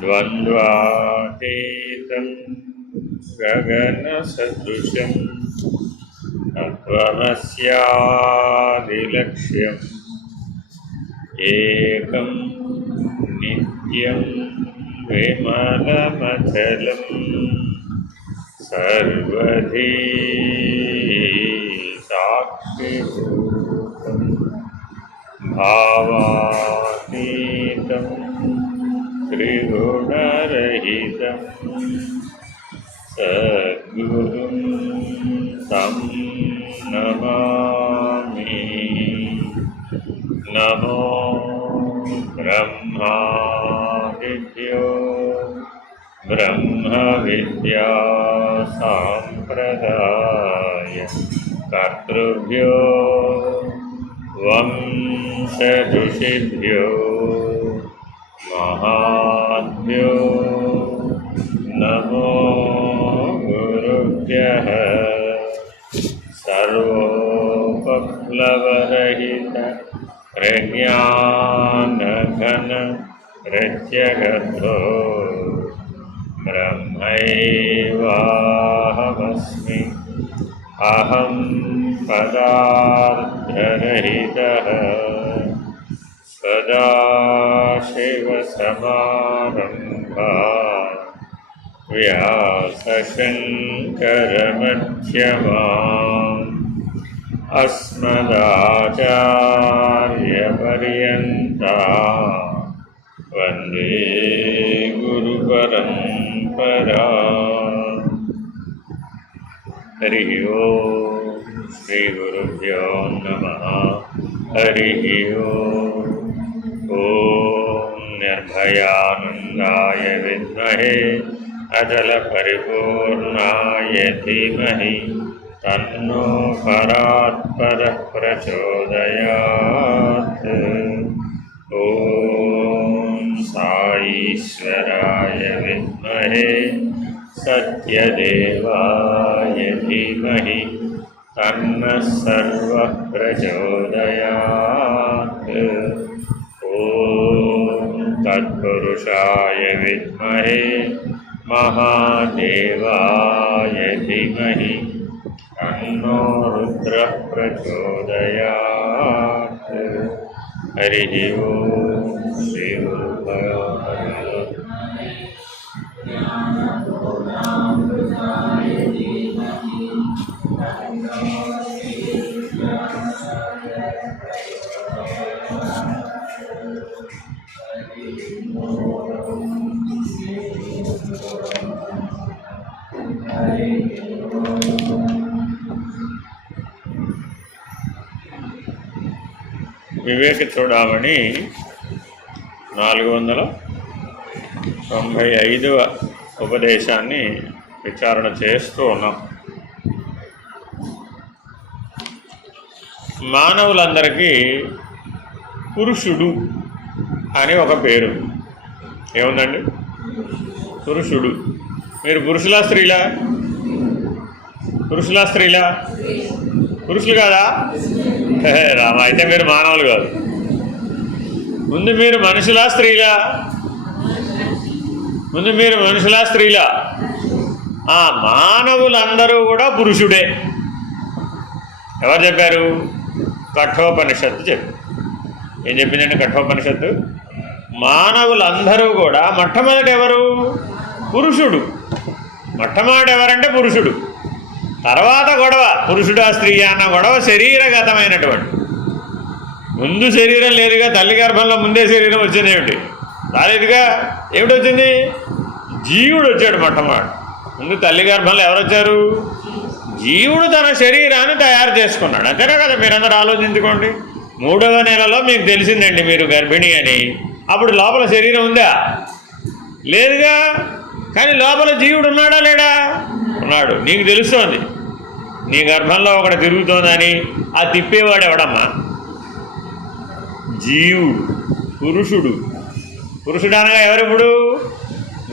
ద్వంద్వాతీతం గగనసదృశం తత్వమస్యాదిలక్ష్యం ఏకం నిత్యం విమలమచలం సర్వధీ సాక్షిభూతం భావాతీతం త్రిగుణరహితం సద్గురుం తం నమామి. నమో బ్రహ్మాదిభ్యో బ్రహ్మ విద్యా సాంప్రదాయ కర్తృభ్యో వంశ ఋషిభ్యో మహాభ్యో నమో గురుభ్యః. సర్వోపప్లవరహిత ప్రజ్ఞానఘన ప్రత్యగర్భో బ్రహ్మైవాహమస్మి. అహం పదార్థరహితః సదాశివసమారంభాః వ్యాసశంకరమధ్యమాम् అస్మదాచార్యపర్యంతాం వందే గురుపరంపరాం. హరి ఓం శ్రీ గురుభ్యో నమః. హరి ఓం. ఓం నిర్భయానందాయ విద్మహే అచల పరిపూర్ణాయ ధీమహి తన్నో పరాత్పరః ప్రచోదయాత్. ఓం సాయీశ్వరాయ విద్మహే సత్యదేవాయ ధీమహి తన్నః సర్వః ప్రచోదయాత్. ఓం తత్పురుషాయ విద్మహే మహాదేవాయ ధీమహి తన్నో రుద్రః ప్రచోదయాత్. హరి ఓం శ్రీ గురుభ్యో నమః. వివేక చూడామణి 495వ ఉపదేశాన్ని విచారణ చేస్తూ ఉన్నాం. మానవులందరికీ పురుషుడు అని ఒక పేరు ఏముందండి? పురుషుడు. మీరు పురుషులా స్త్రీలా? పురుషులా స్త్రీలా? పురుషులు కాదా? రామ, అయితే మీరు మానవులు కాదు. ముందు మీరు మనుషులా స్త్రీలా? ముందు మీరు మనుషులా స్త్రీలా? మానవులందరూ కూడా పురుషుడే. ఎవరు చెప్పారు? కఠోపనిషత్తు చెప్పారు. ఏం చెప్పిందండి కఠోపనిషత్తు? మానవులందరూ కూడా మొట్టమొదటి ఎవరు? పురుషుడు. మొట్టమొదటి ఎవరంటే పురుషుడు. తర్వాత గొడవ పురుషుడా స్త్రీ అన్న గొడవ శరీరగతమైనటువంటి. ముందు శరీరం లేదుగా, తల్లి గర్భంలో ముందే శరీరం వచ్చింది ఏమిటి? రాలేదుగా. ఏమిటి వచ్చింది? జీవుడు వచ్చాడు మొట్టమొదటి. ముందు తల్లి గర్భంలో ఎవరు వచ్చారు? జీవుడు తన శరీరాన్ని తయారు చేసుకున్నాడు. అంతేనా కదా? మీరందరూ ఆలోచించుకోండి. 3వ నెలలో మీకు తెలిసిందండి మీరు గర్భిణి అని. అప్పుడు లోపల శరీరం ఉందా? లేదుగా. కానీ లోపల జీవుడు ఉన్నాడా లేడా? ఉన్నాడు. నీకు తెలుస్తోంది నీ గర్భంలో ఒకటి తిరుగుతోందని. ఆ తిప్పేవాడు ఎవడమ్మా? జీవుడు, పురుషుడు. పురుషుడు అనగా ఎవరిప్పుడు?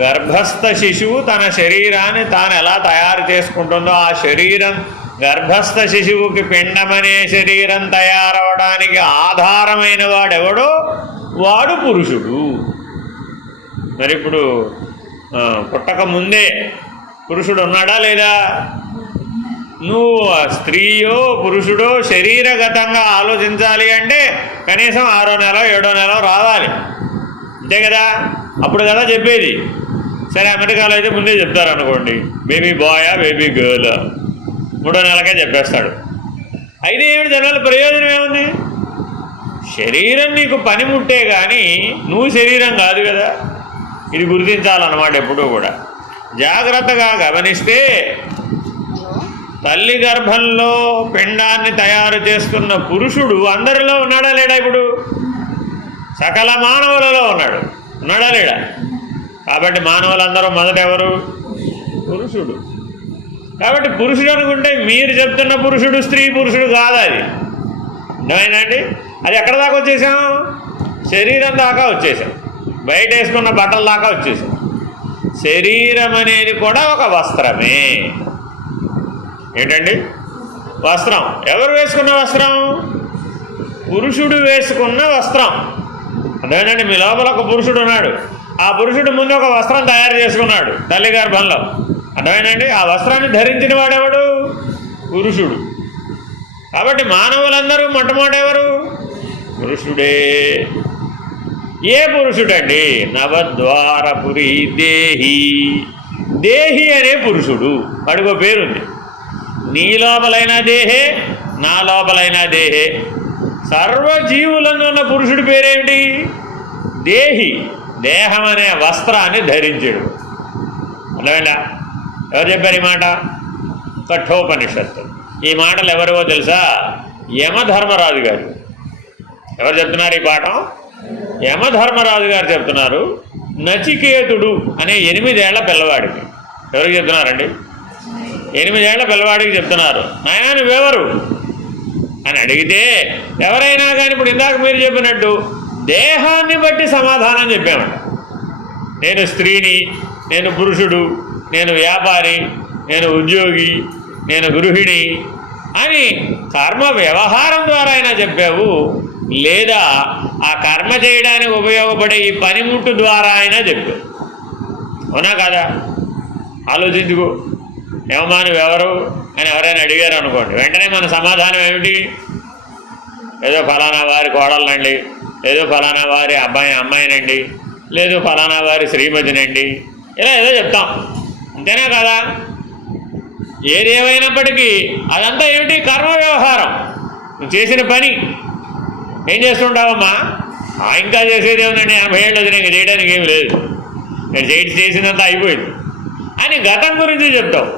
గర్భస్థ శిశువు తన శరీరాన్ని తాను ఎలా తయారు చేసుకుంటుందో ఆ శరీరం, గర్భస్థ శిశువుకి పిండమనే శరీరం తయారవడానికి ఆధారమైన వాడెవడో వాడు పురుషుడు. మరి ఇప్పుడు పుట్టక ముందే పురుషుడు ఉన్నాడా లేదా? నువ్వు స్త్రీయో పురుషుడో శరీరగతంగా ఆలోచించాలి అంటే కనీసం 6వ నెల 7వ నెల రావాలి, అంతే కదా? అప్పుడు కదా చెప్పేది. సరే, అమెరికాలో అయితే ముందే చెప్తారు అనుకోండి, బేబీ బాయా బేబీ గర్ల్ 3వ నెలకే చెప్పేస్తాడు. అయితే ఏమిటి దానివల్ల ప్రయోజనం ఏముంది? శరీరం నీకు పనిముట్టే కానీ నువ్వు శరీరం కాదు కదా. ఇది గుర్తించాలన్నమాట ఎప్పుడూ కూడా. జాగ్రత్తగా గమనిస్తే తల్లి గర్భంలో పిండాన్ని తయారు చేసుకున్న పురుషుడు అందరిలో ఉన్నాడా లేడా? ఇప్పుడు సకల మానవులలో ఉన్నాడా లేడా? కాబట్టి మానవులందరూ మొదట ఎవరు? పురుషుడు. కాబట్టి పురుషుడు అనుకుంటే మీరు చెప్తున్న పురుషుడు స్త్రీ పురుషుడు కాదు. అది అర్థమైందండి? అది ఎక్కడ దాకా వచ్చేసాం? శరీరం దాకా వచ్చేసాం, బయట వేసుకున్న బట్టల దాకా వచ్చేసాం. శరీరం అనేది కూడా ఒక వస్త్రమే. ఏంటండి? వస్త్రం. ఎవరు వేసుకున్న వస్త్రం? పురుషుడు వేసుకున్న వస్త్రం. అదేనండి, మీ లోపల ఒక పురుషుడు ఉన్నాడు. ఆ పురుషుడు ముందు ఒక వస్త్రం తయారు చేసుకున్నాడు తల్లి గర్భంలో. అర్థమైందండి? ఆ వస్త్రాన్ని ధరించిన వాడెవడు? పురుషుడు. కాబట్టి మానవులందరూ మొట్టమొదట ఎవరు? పురుషుడే. ఏ పురుషుడండి? నవద్వారపురి దేహి. దేహి అనే పురుషుడు, వాడికో పేరుంది. నీ లోపలైన దేహే, నా లోపలైన దేహే. సర్వజీవులందు ఉన్న పురుషుడి పేరేమిటి? దేహి. దేహం అనే వస్త్రాన్ని ధరించడు. అర్థమైందా? ఎవరు చెప్పారు ఈ మాట? కఠోపనిషత్తు. ఈ మాటలు ఎవరివో తెలుసా? యమధర్మరాజు గారు. ఎవరు చెప్తున్నారు ఈ పాఠం? యమధర్మరాజు గారు చెప్తున్నారు. నచికేతుడు అనే 8 ఏళ్ల పిల్లవాడికి. ఎవరికి చెప్తున్నారండి? 8 ఏళ్ల పిల్లవాడికి చెప్తున్నారు. నాయనా నువ్వెవరు అని అడిగితే, ఎవరైనా కానీ ఇప్పుడు ఇందాక మీరు చెప్పినట్టు దేహాన్ని బట్టి సమాధానం చెప్పామంట. నేను స్త్రీని, నేను పురుషుడు, నేను వ్యాపారి, నేను ఉద్యోగి, నేను గృహిణి అని కర్మ వ్యవహారం ద్వారా అయినా చెప్పావు, లేదా ఆ కర్మ చేయడానికి ఉపయోగపడే ఈ పనిముట్టు ద్వారా అయినా చెప్పావు. అవునా కాదా? ఆలోచించుకో. ఏమమ్మా నువ్వెవరు అని ఎవరైనా అడిగారు అనుకోండి, వెంటనే మన సమాధానం ఏమిటి? ఏదో ఫలానా వారి కోడలనండి, ఏదో ఫలానా వారి అమ్మాయినండి, లేదు ఫలానా వారి శ్రీమతినండి, ఇలా ఏదో చెప్తాం. అంతేనా కదా? ఏది ఏమైనప్పటికీ అదంతా ఏమిటి? కర్మ వ్యవహారం. నువ్వు చేసిన పని. ఏం చేస్తుంటావమ్మా? ఇంకా చేసేది ఏముందండి, 80 ఏళ్ళు అది నేను చేయడానికి ఏమి లేదు, నేను చేసినంత అయిపోయింది అని గతం గురించి చెప్తావు.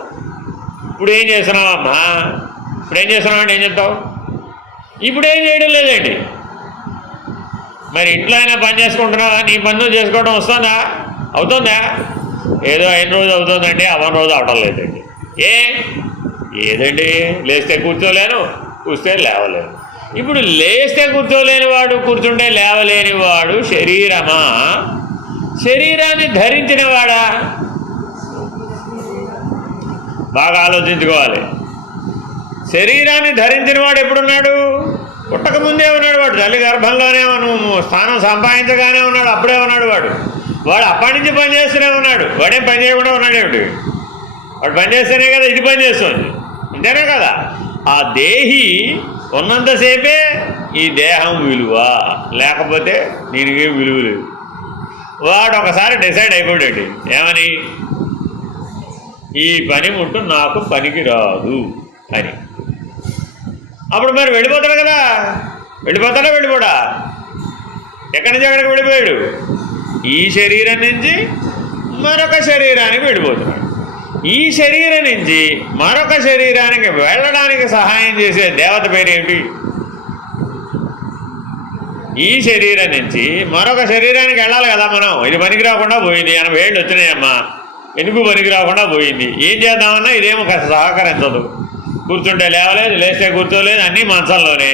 ఇప్పుడు ఏం చేస్తున్నావమ్మా? ఇప్పుడు ఏం చేస్తున్నావు ఏం చెప్తావు? ఇప్పుడు ఏం చేయడం లేదండి. మరి ఇంట్లో అయినా పని చేసుకుంటున్నావా? నీ పని చేసుకోవడం వస్తుందా? అవుతుందా? ఏదో 5 రోజు అవుతుందండి, 1 రోజు అవడం లేదండి. ఏదండి, లేస్తే కూర్చోలేను, కూర్చొని లేవలేను. ఇప్పుడు లేస్తే కూర్చోలేని వాడు, కూర్చుంటే లేవలేని వాడు శరీరమా? శరీరాన్ని ధరించిన వాడా? బాగా ఆలోచించుకోవాలి. శరీరాన్ని ధరించిన వాడు ఎప్పుడున్నాడు? పుట్టక ముందే ఉన్నాడు వాడు. తల్లి గర్భంలోనే నువ్వు స్థానం సంపాదించగానే ఉన్నాడు, అప్పుడే ఉన్నాడు వాడు. అప్పటి నుంచి పని చేస్తూనే ఉన్నాడు. వాడేం పని చేయకుండా ఉన్నాడు ఏమిటి? వాడు పని చేస్తేనే కదా ఇది పని చేస్తుంది, అంతేనే కదా? ఆ దేహి ఉన్నంతసేపే ఈ దేహం విలువ, లేకపోతే దీనికేం విలువ లేదు. వాడు ఒకసారి డిసైడ్ అయిపోయాడు. ఏమని? ఈ పనిముట్టు నాకు పనికి రాదు అని. అప్పుడు మరి వెళ్ళిపోతాడు కదా. వెళ్ళిపోడా? ఎక్కడి నుంచి ఎక్కడికి వెళ్ళిపోయాడు? ఈ శరీరం నుంచి మరొక శరీరానికి వెళ్ళిపోతున్నాడు. ఈ శరీరం నుంచి మరొక శరీరానికి వెళ్ళడానికి సహాయం చేసే దేవత పేరేమిటి? ఈ శరీరం నుంచి మరొక శరీరానికి వెళ్ళాలి కదా మనం. ఇది పనికి రాకుండా పోయింది, 80 ఏళ్ళు వచ్చినాయమ్మా, ఎందుకు పనికి రాకుండా పోయింది? ఏం చేద్దామన్నా ఇదేమో సహకరించదు. కూర్చుంటే లేవలేదు, లేస్తే కూర్చోలేదు, అన్నీ మంచంలోనే.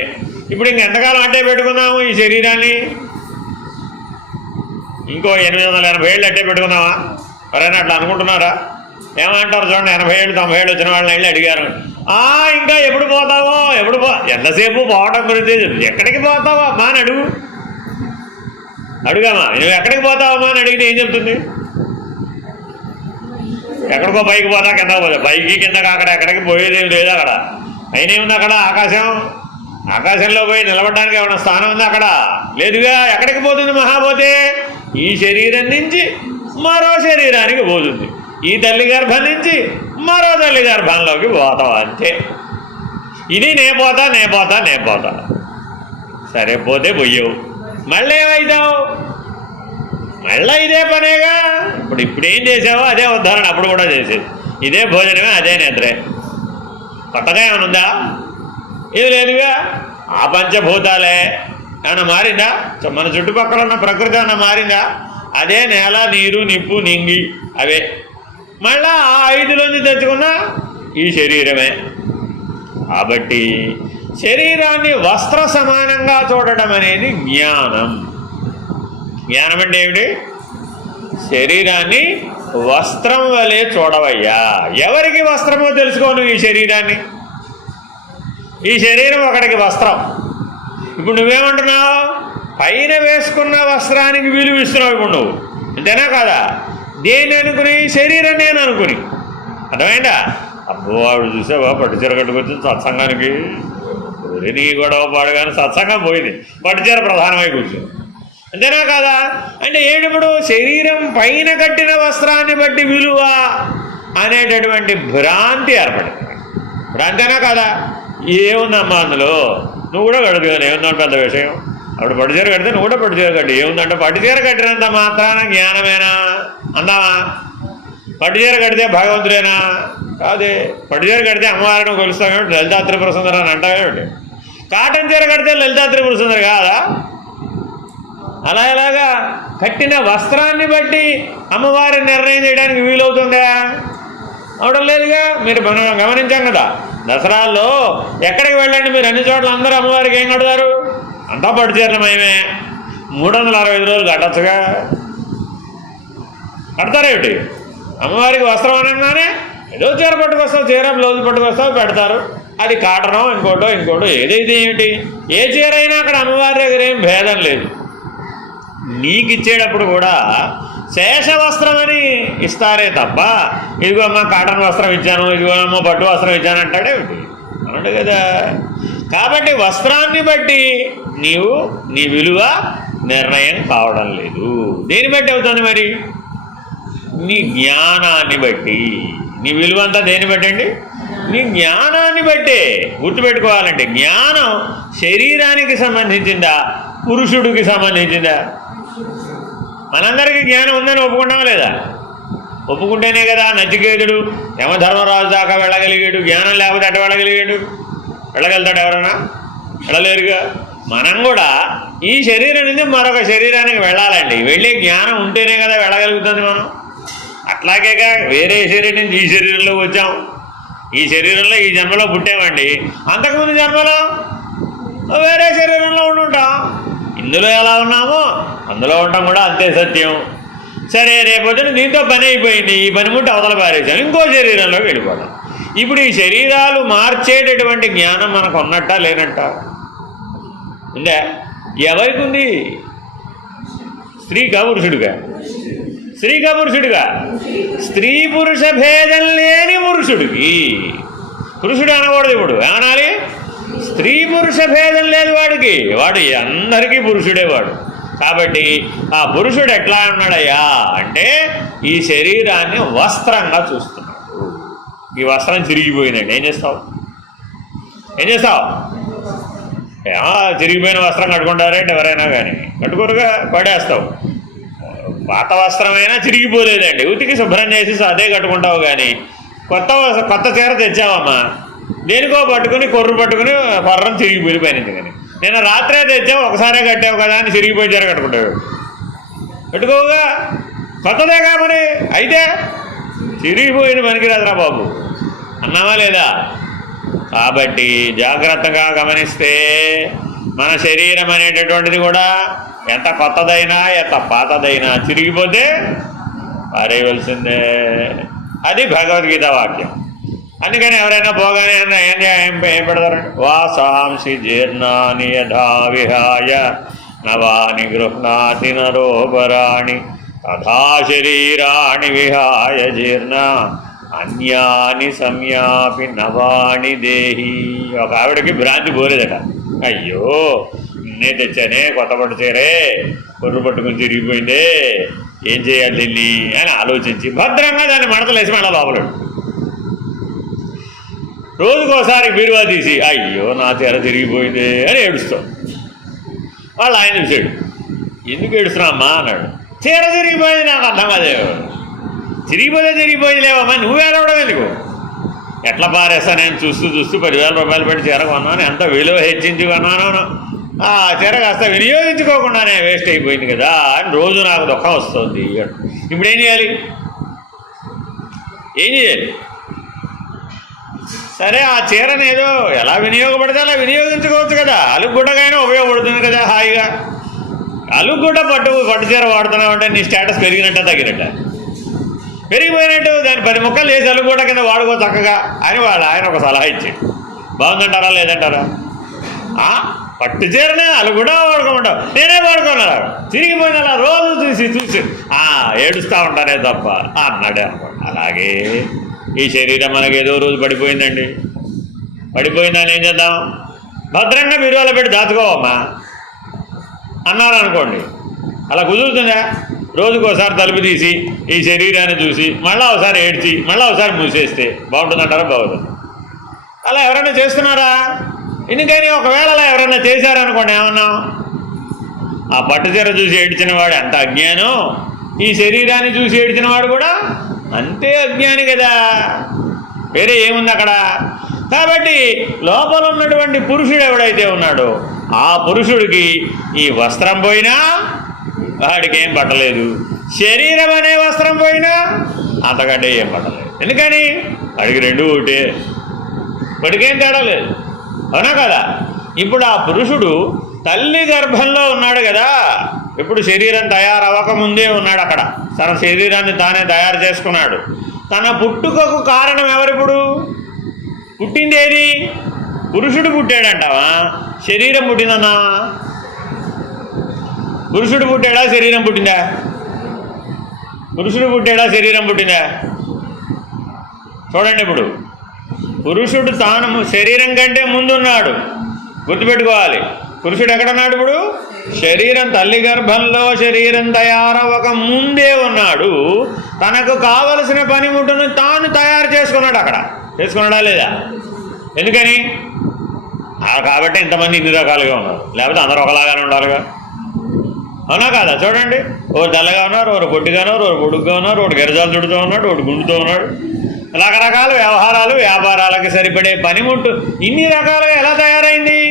ఇప్పుడు ఇంకెంతకాలం అంటే పెట్టుకున్నాము ఈ శరీరాన్ని? ఇంకో 880 ఏళ్ళు అట్టే పెట్టుకున్నావా? ఎవరైనా అట్లా అనుకుంటున్నారా? ఏమంటారు చూడండి, 80 ఏళ్ళు 90 ఏళ్ళు వచ్చిన వాళ్ళని వెళ్ళి అడిగారు, ఇంకా ఎప్పుడు పోతావో, ఎంతసేపు పోవడం గురించి, ఎక్కడికి పోతావో అమ్మా అని అడుగు. అడుగామా, నువ్వు ఎక్కడికి పోతావమ్మా అని అడిగితే ఏం చెప్తుంది? ఎక్కడికో పైకి పోతా, కిందకి పోతా, పైకి కిందకి అక్కడ ఎక్కడికి పోయేదేం లేదు. అక్కడ అయినా ఉంది అక్కడ ఆకాశం. ఆకాశంలో పోయి నిలబడడానికి ఏమైనా స్థానం ఉంది అక్కడ? లేదుగా. ఎక్కడికి పోతుంది మహాపోతే? ఈ శరీరం నుంచి మరో శరీరానికి పోతుంది, ఈ తల్లి గర్భం నుంచి మరో తల్లి గర్భంలోకి పోతావు అంతే. ఇది నేపోతా. సరే పోతే పోయావు, మళ్ళీ ఏమవుతావు? మళ్ళీ ఇదే పనేగా. ఇప్పుడు ఏం చేసావో అదే ఉద్ధరణ అప్పుడు కూడా చేసేది. ఇదే భోజనమే, అదే నిద్రే. కొత్తగా ఏమైనా ఉందా? ఇది లేదుగా. ఆ పంచభూతాలే ఏమైనా మారిందా? మన చుట్టుపక్కల ఉన్న ప్రకృతి ఏమైనా మారిందా? అదే నేల, నీరు, నిప్పు, నింగి అవే. మళ్ళా ఆ 5లోంచి తెచ్చుకున్న ఈ శరీరమే. కాబట్టి శరీరాన్ని వస్త్ర సమానంగా చూడటం అనేది జ్ఞానం. జ్ఞానం అంటే ఏమిటి? శరీరాన్ని వస్త్రం వలె చూడవయ్యా. ఎవరికి వస్త్రమో తెలుసుకోను ఈ శరీరాన్ని. ఈ శరీరం ఒకడికి వస్త్రం. ఇప్పుడు నువ్వేమంటున్నావు? పైన వేసుకున్న వస్త్రానికి విలువ ఇస్తున్నావు ఇప్పుడు నువ్వు, అంతేనా కాదా? దేని అనుకుని? శరీరం నేను అనుకుని. అర్థమైందా? అబ్బో వాడు చూసావా పట్టుచీర కట్టుకొచ్చింది సత్సంగానికి, నీ గొడవ పాడు కానీ సత్సంగం పోయింది, పట్టుచీర ప్రధానమై కూర్చొని, అంతేనా కాదా? అంటే ఏంటిప్పుడు? శరీరం పైన కట్టిన వస్త్రాన్ని బట్టి విలువ అనేటటువంటి భ్రాంతి ఏర్పడింది. భ్రాంతేనా కాదా? ఏముందమ్మా అందులో? నువ్వు కూడా కడుతుంది, ఏముందంటే పెద్ద విషయం. అప్పుడు పట్టుచీర కడితే నువ్వు కూడా పట్టుచీర కట్టి ఏముందంటే పట్టుచీర కట్టినంత మాత్రాన జ్ఞానమేనా అందామా? పట్టుచీర కడితే భగవంతుడేనా? కాదే. పట్టుచీర కడితే అమ్మవారిని కొలుస్తామేమిటి? లలితా త్రిపుర సుందరి అని అంటావేమిటి? కాటన్ చీర కడితే లలితా త్రిపుర సుందరి కాదా? అలా ఎలాగా? కట్టిన వస్త్రాన్ని బట్టి అమ్మవారిని నిర్ణయం చేయడానికి వీలవుతుందా? అవడం లేదుగా. మీరు మనం గమనించాం కదా, దసరాల్లో ఎక్కడికి వెళ్ళండి మీరు, అన్ని చోట్ల అందరూ అమ్మవారికి ఏం కడతారు? అంతా పట్టుచీరలమయమే. 365 రోజులు కట్టచ్చుగా. కడతారేమిటి? అమ్మవారికి వస్త్రం అనగానే ఏదో చీర పట్టుకొస్తావు, చీర బ్లౌజ్ పట్టుకొస్తావు, పెడతారు. అది కాటనో ఇంకోటో ఏదైతే ఏమిటి, ఏ చీర అయినా అక్కడ అమ్మవారి దగ్గర ఏం భేదం లేదు. నీకు ఇచ్చేటప్పుడు కూడా శేషవస్త్రం అని ఇస్తారే తప్ప ఇదిగో అమ్మ కాటన్ వస్త్రం ఇచ్చాను, ఇదిగో అమ్మ పట్టు వస్త్రం ఇచ్చాను అంటాడేమిటి? అవును కదా. కాబట్టి వస్త్రాన్ని బట్టి నీ విలువ నిర్ణయం కావడం లేదు. దేని బట్టి అవుతుంది మరి? నీ జ్ఞానాన్ని బట్టి. నీ విలువ అంతా దేన్ని బట్టండి? నీ జ్ఞానాన్ని బట్టే. గుర్తుపెట్టుకోవాలంటే జ్ఞానం శరీరానికి సంబంధించిందా, పురుషుడికి సంబంధించిందా? మనందరికీ జ్ఞానం ఉందని ఒప్పుకుంటామా లేదా? ఒప్పుకుంటేనే కదా నచికేతుడు యమధర్మరాజు దాకా వెళ్ళగలిగాడు. జ్ఞానం లేకపోతే అటు వెళ్ళగలిగాడు? వెళ్ళగలుగుతాడు ఎవరన్నా? వెళ్ళలేరుగా. మనం కూడా ఈ శరీరం నుంచి మరొక శరీరానికి వెళ్ళాలండి. వెళ్ళే జ్ఞానం ఉంటేనే కదా వెళ్ళగలుగుతుంది మనం. అట్లాగేగా వేరే శరీరం నుంచి ఈ శరీరంలో వచ్చాం. ఈ శరీరంలో ఈ జన్మలో పుట్టామండి, అంతకుముందు జన్మలో వేరే శరీరంలో ఉండుంటాం. ఇందులో ఎలా ఉన్నామో అందులో ఉండటం కూడా అంతే సత్యం. సరే, రేపొద్దున దీంతో పని అయిపోయింది, ఈ పని ముట్టి అవతల పారేసాం, ఇంకో శరీరంలోకి వెళ్ళిపోతాం. ఇప్పుడు ఈ శరీరాలు మార్చేటటువంటి జ్ఞానం మనకు ఉన్నట్టా లేనట్టా? ఉందా? ఎవరికి ఉంది? స్త్రీకా పురుషుడిగా? స్త్రీకా పురుషుడిగా? స్త్రీ పురుష భేదం లేని పురుషుడికి. పురుషుడు అనకూడదు, ఇప్పుడు ఏమనాలి? స్త్రీ పురుష భేదం లేదు వాడికి. వాడు అందరికీ పురుషుడే వాడు. కాబట్టి ఆ పురుషుడు ఎట్లా ఉన్నాడయ్యా అంటే ఈ శరీరాన్ని వస్త్రంగా చూస్తున్నాడు. ఈ వస్త్రం చిరిగిపోయిందండి, ఏం చేస్తావు? చిరిగిపోయిన వస్త్రం కట్టుకుంటారంటే ఎవరైనా కానీ కట్టుకోరుగా, పడేస్తావు. పాత వస్త్రమైనా చిరిగిపోలేదండి, ఉతికి శుభ్రం చేసి అదే కట్టుకుంటావు. కానీ కొత్త చీర తెచ్చావమ్మా, దేనికో పట్టుకుని కొర్రు పట్టుకుని పర్రం చిరిగిపోయిపోయినది. కానీ నేను రాత్రే తెచ్చావు, ఒకసారే కట్టావు కదా అని చిరిగిపోయి చీర కట్టుకుంటావు. పెట్టుకోవుగా, కొత్తదేగా మరి. అయితే చిరిగిపోయిన పనికిరాదురా బాబు అన్నావా లేదా? కాబట్టి జాగ్రత్తగా గమనిస్తే మన శరీరం అనేటటువంటిది కూడా ఎంత కొత్తదైనా ఎంత పాతదైనా చిరిగిపోతే పారేయవలసిందే. అది భగవద్గీత వాక్యం. అందుకని ఎవరైనా పోగానే ఏం పెడతారంటే వాసాంసి జీర్ణాని యథా విహాయ నవాని గృహ్ణాతి నరోపరాణి తథా శరీరాణి విహాయ జీర్ణ అన్యాని సంయాపి నవాణి దేహి. ఒక ఆవిడకి భ్రాంతి పోలేదట. అయ్యో నిన్నే తెచ్చానే కొత్త పట్టు చీరే, కొర్రు పట్టుకుని తిరిగిపోయిందే, ఏం చేయాలి వెళ్ళి అని ఆలోచించి భద్రంగా దాన్ని మడతలేసి మళ్ళా లోపలడు. రోజుకోసారి బీరువా తీసి అయ్యో నా చీర తిరిగిపోయిందే అని ఏడుస్తాం. వాళ్ళు ఆయన చూసాడు. ఎందుకు ఏడుస్తున్నామ్మా అన్నాడు. చీర తిరిగిపోయింది, నాకు అర్థం అదే. తిరిగిపోయింది లేవమ్మా, నువ్వు ఏడవడం ఎందుకు? ఎట్లా పారేస్తా, నేను చూస్తూ 10,000 రూపాయలు పెట్టి చీర కొన్నాను, ఎంత విలువ హెచ్చించి కొన్నాను, ఆ చీర కాస్త వినియోగించుకోకుండానే వేస్ట్ అయిపోయింది కదా అని రోజు నాకు దుఃఖం వస్తుంది. ఇప్పుడు ఏం చేయాలి? సరే ఆ చీరను ఏదో ఎలా వినియోగపడితే అలా వినియోగించుకోవచ్చు కదా, అలుగుడ్డకైనా ఉపయోగపడుతుంది కదా హాయిగా. అలుగుడ్డ పట్టు చీర వాడుతున్నావు అంటే నీ స్టేటస్ పెరిగినట్టే తగ్గినట్ట? పెరిగిపోయినట్టు. దాన్ని 10 ముక్కలు వేసి అలుగుడ్డ కింద వాడుకో చక్కగా అని ఆయన ఒక సలహా ఇచ్చాడు. బాగుందంటారా లేదంటారా? పట్టు చీరనే అలుగుడ్డ వాడుకోమంటావు, నేనే వాడుకున్నా, తిరిగిపోయిన అలా రోజు చూసి ఏడుస్తూ ఉంటానే తప్ప అన్నాడే అనుకోండి. అలాగే ఈ శరీరం మనకి ఏదో రోజు పడిపోయిందండి. పడిపోయిందని ఏం చేద్దాం? భద్రంగా బీరువాలో పెట్టి దాచుకోవమ్మా అన్నారనుకోండి. అలా కుదురుతుందా? రోజుకోసారి తలుపు తీసి ఈ శరీరాన్ని చూసి మళ్ళీ ఒకసారి ఏడ్చి మళ్ళీ ఒకసారి మూసేస్తే బాగుంటుందంటారా? బాగుంటుంది. అలా ఎవరైనా చేస్తున్నారా? ఎందుకని ఒకవేళ అలా ఎవరైనా చేశారనుకోండి, ఏమన్నా ఆ పట్టుచీర చూసి ఏడ్చిన వాడు ఎంత అజ్ఞానం, ఈ శరీరాన్ని చూసి ఏడ్చిన వాడు కూడా అంతే అజ్ఞాని కదా, వేరే ఏముంది అక్కడ? కాబట్టి లోపల ఉన్నటువంటి పురుషుడు ఎవడైతే ఉన్నాడో ఆ పురుషుడికి ఈ వస్త్రం పోయినా వాడికి ఏం పట్టలేదు, శరీరం అనే వస్త్రం పోయినా అంతకంటే ఏం పట్టలేదు. ఎందుకని? వాడికి 2 ఒకటే, వాడికేం తేడా లేదు. అవునా కదా? ఇప్పుడు ఆ పురుషుడు తల్లి గర్భంలో ఉన్నాడు కదా, ఇప్పుడు శరీరం తయారవ్వకముందే ఉన్నాడు అక్కడ. తన శరీరాన్ని తానే తయారు చేసుకున్నాడు. తన పుట్టుకకు కారణం ఎవరిప్పుడు? పుట్టింది ఏది? పురుషుడు పుట్టాడంటావా? శరీరం పుట్టిందన్నా? పురుషుడు పుట్టాడా శరీరం పుట్టిందా? పురుషుడు పుట్టాడా శరీరం పుట్టిందా? చూడండి, ఇప్పుడు పురుషుడు తాను శరీరం కంటే ముందున్నాడు. గుర్తుపెట్టుకోవాలి, పురుషుడు ఎక్కడున్నాడు? ఇప్పుడు శరీరం తల్లి గర్భంలో శరీరం తయారవ్వక ముందే ఉన్నాడు. తనకు కావలసిన పనిముట్టును తాను తయారు చేసుకున్నాడు. అక్కడ చేసుకున్నాడా లేదా? ఎందుకని? కాబట్టి ఇంతమంది ఇన్ని రకాలుగా ఉన్నారు, లేకపోతే అందరూ ఒకలాగానే ఉండాలిగా. అవునా కాదా? చూడండి, ఒకరు తెల్లగా ఉన్నారు, ఒకరు పొట్టిగా ఉన్నారు, ఒకరు పొడుగ్గా ఉన్నారు, ఒకటి గెరజాలు చుడుతూ ఉన్నాడు, ఒకటి గుండుతూ ఉన్నాడు. రకరకాల వ్యవహారాలు, వ్యాపారాలకు సరిపడే పనిముట్టు ఇన్ని రకాలుగా ఎలా తయారైంది?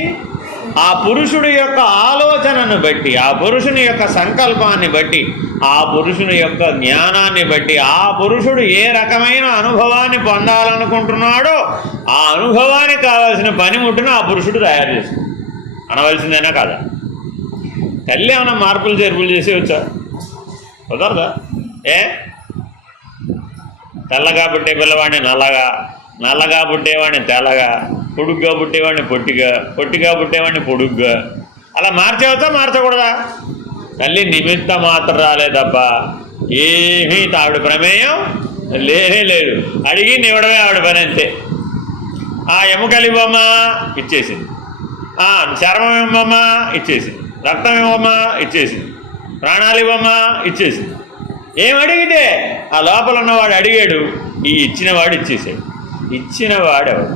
ఆ పురుషుడి యొక్క ఆలోచనను బట్టి, ఆ పురుషుని యొక్క సంకల్పాన్ని బట్టి, ఆ పురుషుని యొక్క జ్ఞానాన్ని బట్టి, ఆ పురుషుడు ఏ రకమైన అనుభవాన్ని పొందాలనుకుంటున్నాడో ఆ అనుభవానికి కావాల్సిన పనిముట్టును ఆ పురుషుడు తయారు చేస్తుంది. అనవలసిందేనా కాదా? తల్లి ఏమైనా మార్పులు చేర్పులు చేసి వచ్చా? కుదరదా? తెల్లగా పుట్టే పిల్లవాడిని నల్లగా, నల్లగా పుట్టేవాడిని తెల్లగా, పొడుగ్గా పుట్టేవాడిని పొట్టిగా, పొట్టిగా పుట్టేవాడిని పొడుగ్గా, అలా మార్చవచ్చా మార్చకూడదా? తల్లి నిమిత్త మాత్రం రాలే తప్ప ఏమీ ఆవిడ ప్రమేయం లేనే లేదు. అడిగింది ఇవ్వడమే ఆవిడ పని అంతే. ఎముకలు ఇవ్వమ్మా ఇచ్చేసింది, చర్మం ఇవ్వమ్మా ఇచ్చేసింది, రక్తం ఇవ్వమ్మా ఇచ్చేసింది, ప్రాణాలు ఇవ్వమ్మా ఇచ్చేసింది. ఏమడిగితే ఆ లోపల ఉన్నవాడు అడిగాడు, ఈ ఇచ్చినవాడు ఇచ్చేసాడు. ఇచ్చినవాడెవడు?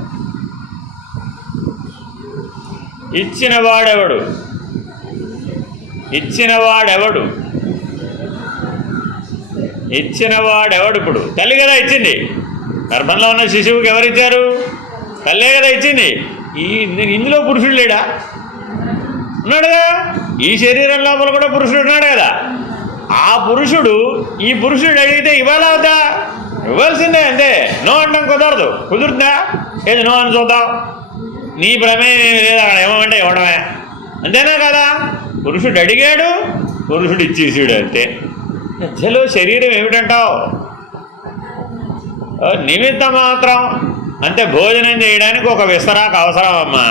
ఇచ్చినవాడెవడు? ఇచ్చినవాడెవడు? ఇచ్చినవాడెవడు? ఇప్పుడు తల్లి కదా ఇచ్చింది. గర్భంలో ఉన్న శిశువుకి ఎవరిచ్చారు? తల్లే కదా ఇచ్చింది. ఇందులో పురుషుడు లేడా? ఉన్నాడుగా. ఈ శరీరం లోపల కూడా పురుషుడు ఉన్నాడు కదా. ఆ పురుషుడు ఈ పురుషుడు అడిగితే ఇవ్వాలా అవుతా? ఇవ్వాల్సిందే, అంతే. నో అంటాం కుదరదు. కుదురుతుందా? ఏది నో అని చూద్దాం. నీ ప్రమేయం ఏమి లేదు అక్కడ. ఏమంటే ఇవ్వడమే, అంతేనా కదా? పురుషుడు అడిగాడు, పురుషుడు ఇచ్చేసాడు, అంతే. మధ్యలో శరీరం ఏమిటంటావు? నిమిత్త మాత్రం అంతే. భోజనం చేయడానికి ఒక విస్తరాకు అవసరం అమ్మా.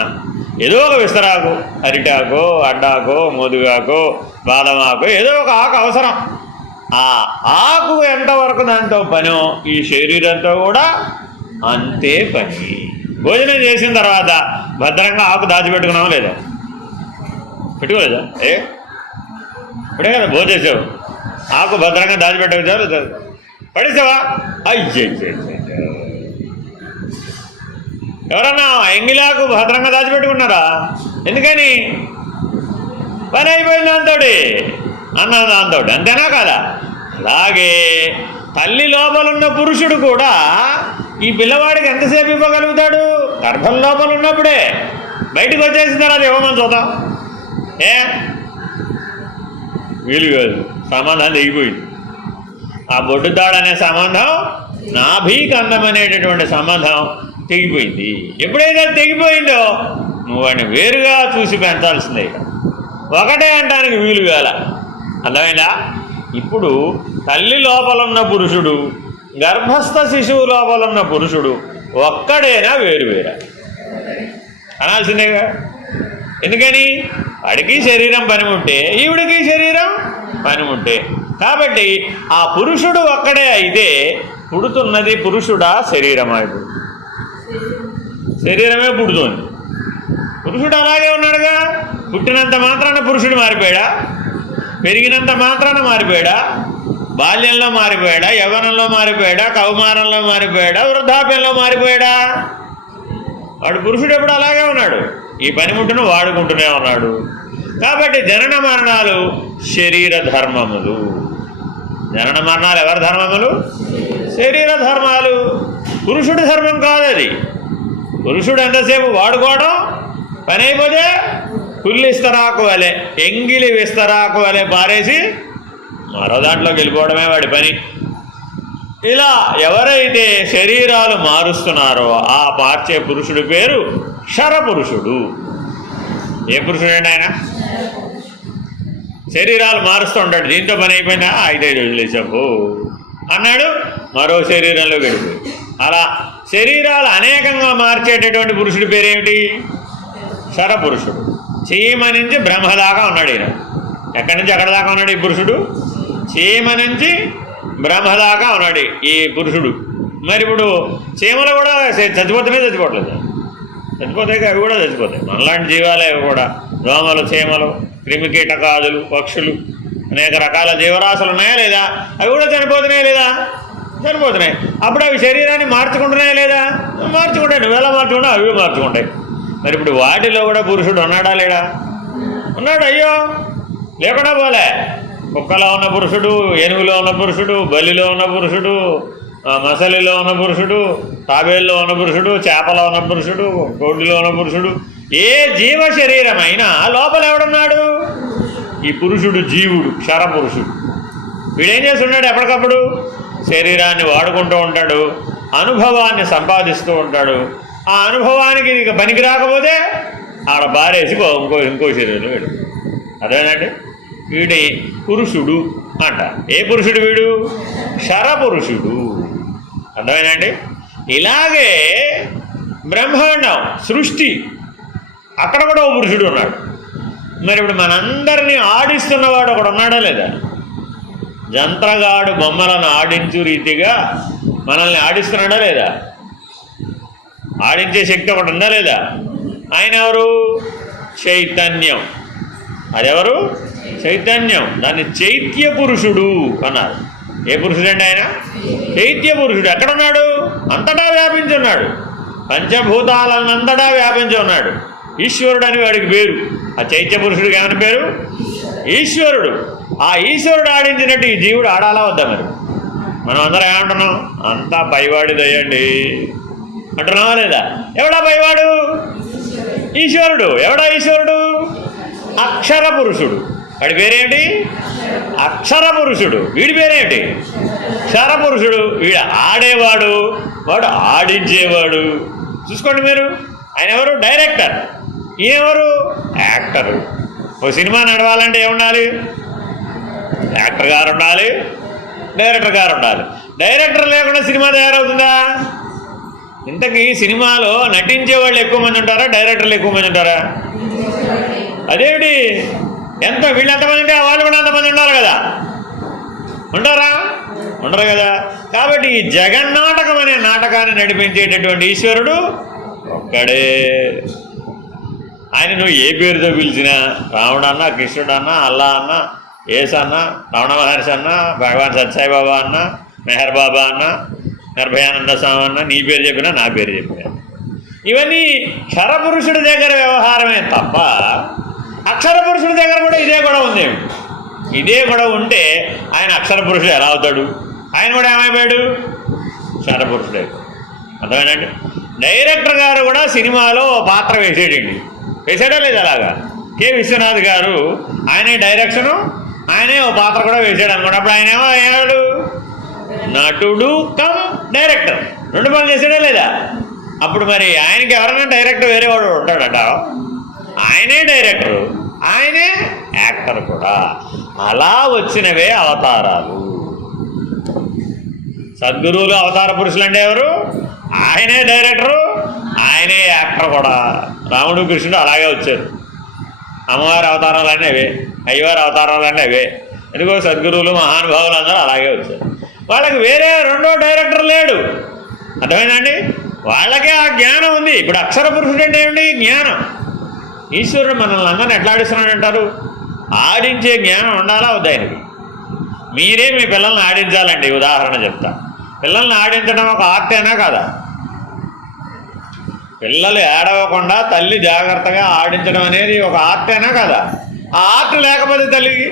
ఏదో ఒక విస్తరాకు, అరిటాకో, అడ్డాకో, మోదుగాకో, బాదమాకో, ఏదో ఒక ఆకు అవసరం. ఆ ఆకు ఎంతవరకు దాంతో పనో ఈ శరీరంతో కూడా అంతే పని. భోజనం చేసిన తర్వాత భద్రంగా ఆకు దాచిపెట్టుకున్నావా లేదా? పెట్టుకోలేదా? ఇప్పుడే కదా భోజనం చేసావు, ఆకు భద్రంగా దాచిపెట్టవచ్చా లేదా? పడేసావా? అయ్యే, ఎవరన్నా ఎంగిలాకు భద్రంగా దాచిపెట్టుకున్నారా? ఎందుకని? పని అయిపోయింది దాంతో, అన్న దాంతో, అంతేనా కాదా? అలాగే తల్లి లోపలున్న పురుషుడు కూడా ఈ పిల్లవాడికి ఎంతసేపు ఇవ్వగలుగుతాడు? గర్భం లోపల ఉన్నప్పుడే. బయటకు వచ్చేసిన తర్వాత ఇవ్వమని చూద్దాం. వీలు కాదు, సంబంధం తెగిపోయింది. ఆ బొడ్డుతాడు అనే సంబంధం, నాభీకందం అనేటటువంటి సంబంధం తెగిపోయింది. ఎప్పుడైతే తెగిపోయిందో నువ్వు వాడిని వేరుగా చూసి పెంచాల్సిందే. ఒకటే అంటానికి వీలు కాల. అర్థమైందా? ఇప్పుడు తల్లి లోపలున్న పురుషుడు, గర్భస్థ శిశువు లోపలున్న పురుషుడు ఒక్కడేనా వేరువేరా? అనాల్సిందేగా. ఎందుకని? వాడికి శరీరం పనిముట్టే, ఈవిడికి శరీరం పనిముట్టే. కాబట్టి ఆ పురుషుడు ఒక్కడే అయితే పుడుతున్నది పురుషుడా శరీరమా? ఇప్పుడు శరీరమే పుడుతుంది. పురుషుడు అలాగే ఉన్నాడుగా. పుట్టినంత మాత్రాన పురుషుడు మారిపోయాడా? పెరిగినంత మాత్రాన మారిపోయాడా? బాల్యంలో మారిపోయాడా? యవ్వనంలో మారిపోయాడా? కౌమారంలో మారిపోయాడా? వృద్ధాప్యంలో మారిపోయాడా? వాడు పురుషుడు ఎప్పుడు అలాగే ఉన్నాడు. ఈ పనిముట్టును వాడుకుంటూనే ఉన్నాడు. కాబట్టి జనన మరణాలు శరీర ధర్మములు. జనన మరణాలు ఎవరి ధర్మములు? శరీర ధర్మాలు. పురుషుడి ధర్మం కాదు అది. పురుషుడు ఎంతసేపు వాడుకోవడం, పని అయిపోతే పుల్లి విస్తరాకు వలె, ఎంగిలి విస్తరాకు వలె పారేసి మరో దాంట్లోకి వెళ్ళిపోవడమే వాడి పని. ఇలా ఎవరైతే శరీరాలు మారుస్తున్నారో ఆ మార్చే పురుషుడి పేరు క్షరపురుషుడు. ఏ పురుషుడు అండి ఆయన? శరీరాలు మారుస్తూ ఉంటాడు. దీంతో పని అయిపోయినా 5 వదిలేసావు అన్నాడు, మరో శరీరంలో గడిపోయి. అలా శరీరాలు అనేకంగా మార్చేటటువంటి పురుషుడి పేరేమిటి? క్షరపురుషుడు. చీమ నుంచి బ్రహ్మ దాకా ఉన్నాడు ఈయన. ఎక్కడి నుంచి ఎక్కడ దాకా ఉన్నాడు ఈ పురుషుడు? చీమ నుంచి బ్రహ్మ దాకా ఉన్నాడు ఈ పురుషుడు. మరి ఇప్పుడు చీమలు కూడా చచ్చిపోతున్నాయి, చచ్చిపోవట్లేదు? చచ్చిపోతాయి, అవి కూడా చచ్చిపోతాయి. మనలాంటి జీవాలే అవి కూడా. దోమలు, చీమలు, క్రిమికీటకాదులు, పక్షులు, అనేక రకాల జీవరాశులు ఉన్నాయా లేదా? అవి కూడా చనిపోతున్నాయా లేదా? చనిపోతున్నాయి. అప్పుడు అవి శరీరాన్ని మార్చుకుంటున్నాయా లేదా? మార్చుకుంటాయి. నువ్వు ఎలా మార్చుకుంటావు అవి మార్చుకుంటాయి. మరి ఇప్పుడు వాటిలో కూడా పురుషుడు ఉన్నాడా లేడా? ఉన్నాడు. అయ్యో, లేకుండా పోలే. కుక్కలో ఉన్న పురుషుడు, ఏనుగులో ఉన్న పురుషుడు, బలిలో ఉన్న పురుషుడు, మసలిలో ఉన్న పురుషుడు, తాబేల్లో ఉన్న పురుషుడు, చేపలో ఉన్న పురుషుడు, కోడిలో ఉన్న పురుషుడు. ఏ జీవ శరీరం అయినా లోపల ఎవడున్నాడు? ఈ పురుషుడు, జీవుడు, క్షరపురుషుడు. వీడేం చేస్తున్నాడు? ఎప్పటికప్పుడు శరీరాన్ని వాడుకుంటూ ఉంటాడు, అనుభవాన్ని సంపాదిస్తూ ఉంటాడు. ఆ అనుభవానికి ఇక పనికి రాకపోతే ఆడ బారేసి ఇంకో శరీరం వీడు. అదేనండి, వీడి పురుషుడు అంట. ఏ పురుషుడు వీడు? క్షరపురుషుడు. అర్థమేనండి? ఇలాగే బ్రహ్మాండం, సృష్టి, అక్కడ కూడా ఓ పురుషుడు ఉన్నాడు. మరి ఇప్పుడు మనందరినీ ఆడిస్తున్నవాడు ఒకడు ఉన్నాడా లేదా? జంత్రగాడు బొమ్మలను ఆడించు రీతిగా మనల్ని ఆడిస్తున్నాడా లేదా? ఆడించే శక్తి ఒకటి ఉందా లేదా? ఆయన ఎవరు? చైతన్యం. అదెవరు? చైతన్యం. దాన్ని చైత్య పురుషుడు అన్నారు. ఏ పురుషుడు అండి ఆయన? చైత్య పురుషుడు. ఎక్కడున్నాడు? అంతటా వ్యాపించి ఉన్నాడు. పంచభూతాలంతటా వ్యాపించి ఉన్నాడు. ఈశ్వరుడు అని వాడికి పేరు. ఆ చైత్య పురుషుడికి ఏమని పేరు? ఈశ్వరుడు. ఆ ఈశ్వరుడు ఆడించినట్టు ఈ జీవుడు ఆడాలా వద్దా? మరి మనం అందరం ఏమంటున్నాం? అంతా పైవాడి దయండి అంటున్నావా లేదా? ఎవడా పైవాడు? ఈశ్వరుడు. ఎవడా ఈశ్వరుడు? అక్షర పురుషుడు. వాడి పేరేంటి? అక్షర పురుషుడు. వీడి పేరేంటి? క్షరపురుషుడు. వీడు ఆడేవాడు, వాడు ఆడించేవాడు. చూసుకోండి మీరు. ఆయన ఎవరు? డైరెక్టర్. ఈయనెవరు? యాక్టరు. ఓ సినిమా నడవాలంటే ఏముండాలి? యాక్టర్ గారు ఉండాలి, డైరెక్టర్ గారు ఉండాలి. డైరెక్టర్ లేకుండా సినిమా తయారవుతుందా? ఇంతకీ సినిమాలో నటించే వాళ్ళు ఎక్కువ మంది ఉంటారా, డైరెక్టర్లు ఎక్కువ మంది ఉంటారా? అదేమిటి, ఎంత వీళ్ళు ఎంతమంది ఉంటే వాళ్ళు కూడా అంతమంది ఉండాలి కదా, ఉంటారా? ఉండరు కదా. కాబట్టి ఈ జగన్నాటకం అనే నాటకాన్ని నడిపించేటటువంటి ఈశ్వరుడు ఒక్కడే. ఆయన నువ్వు ఏ పేరుతో పిలిచినా, రాముడన్నా, కృష్ణుడన్నా, అల్లా అన్న, ఏసు అన్న, రమణ మహర్షి అన్న, భగవాన్ సత్సాయిబాబా అన్న, మెహర్ బాబా అన్న, నిర్భయానంద స్వామి అన్న, నీ పేరు చెప్పినా నా పేరు చెప్పినా, ఇవన్నీ క్షరపురుషుడి దగ్గర వ్యవహారమే తప్ప అక్షర పురుషుడి దగ్గర కూడా ఇదే గొడవ ఉంది. ఇదే గొడవ ఉంటే ఆయన అక్షర పురుషుడు ఎలా అవుతాడు? ఆయన కూడా ఏమైపోయాడు? క్షరపురుషుడే. అర్థమేనండి? డైరెక్టర్ గారు కూడా సినిమాలో పాత్ర వేసేటండి, వేసాడా లేదు? అలాగా కె విశ్వనాథ్ గారు ఆయనే డైరెక్షను, ఆయనే ఓ పాత్ర కూడా వేసాడు అనుకోండి. అప్పుడు ఆయన ఏమో అయ్యాడు నటుడు కమ్ డైరెక్టర్, రెండు పనులు చేసాడా లేదా? అప్పుడు మరి ఆయనకి ఎవరైనా డైరెక్టర్ వేరే వాడు ఉంటాడట, ఆయనే డైరెక్టరు, ఆయనే యాక్టర్ కూడా. అలా వచ్చినవే అవతారాలు. సద్గురువులు అవతార పురుషులు అంటే ఎవరు? ఆయనే డైరెక్టరు, ఆయనే యాక్టర్ కూడా. రాముడు కృష్ణుడు అలాగే వచ్చారు. అమ్మవారి అవతారాలన్నీ అవే, అయ్యవారి అవతారాలన్నీ అవే. ఎందుకో సద్గురువులు మహానుభావులు అందరూ అలాగే వచ్చారు. వాళ్ళకి వేరే రెండో డైరెక్టర్ లేడు. అర్థమైందండి? వాళ్ళకే ఆ జ్ఞానం ఉంది. ఇప్పుడు అక్షర పురుషుడు అంటే ఏమిటి? జ్ఞానం. ఈశ్వరుడు మనల్ని అందరిని ఎట్లా ఆడిస్తున్నాడంటారు? ఆడించే జ్ఞానం ఉండాలా వద్దా ఆయనకి? మీరే మీ పిల్లల్ని ఆడించాలండి. ఉదాహరణ చెప్తా. పిల్లల్ని ఆడించడం ఒక ఆర్టేనా కాదా? పిల్లలు ఏడవకుండా తల్లి జాగ్రత్తగా ఆడించడం అనేది ఒక ఆర్టేనా కాదా? ఆ ఆర్ట్ లేకపోతే తల్లికి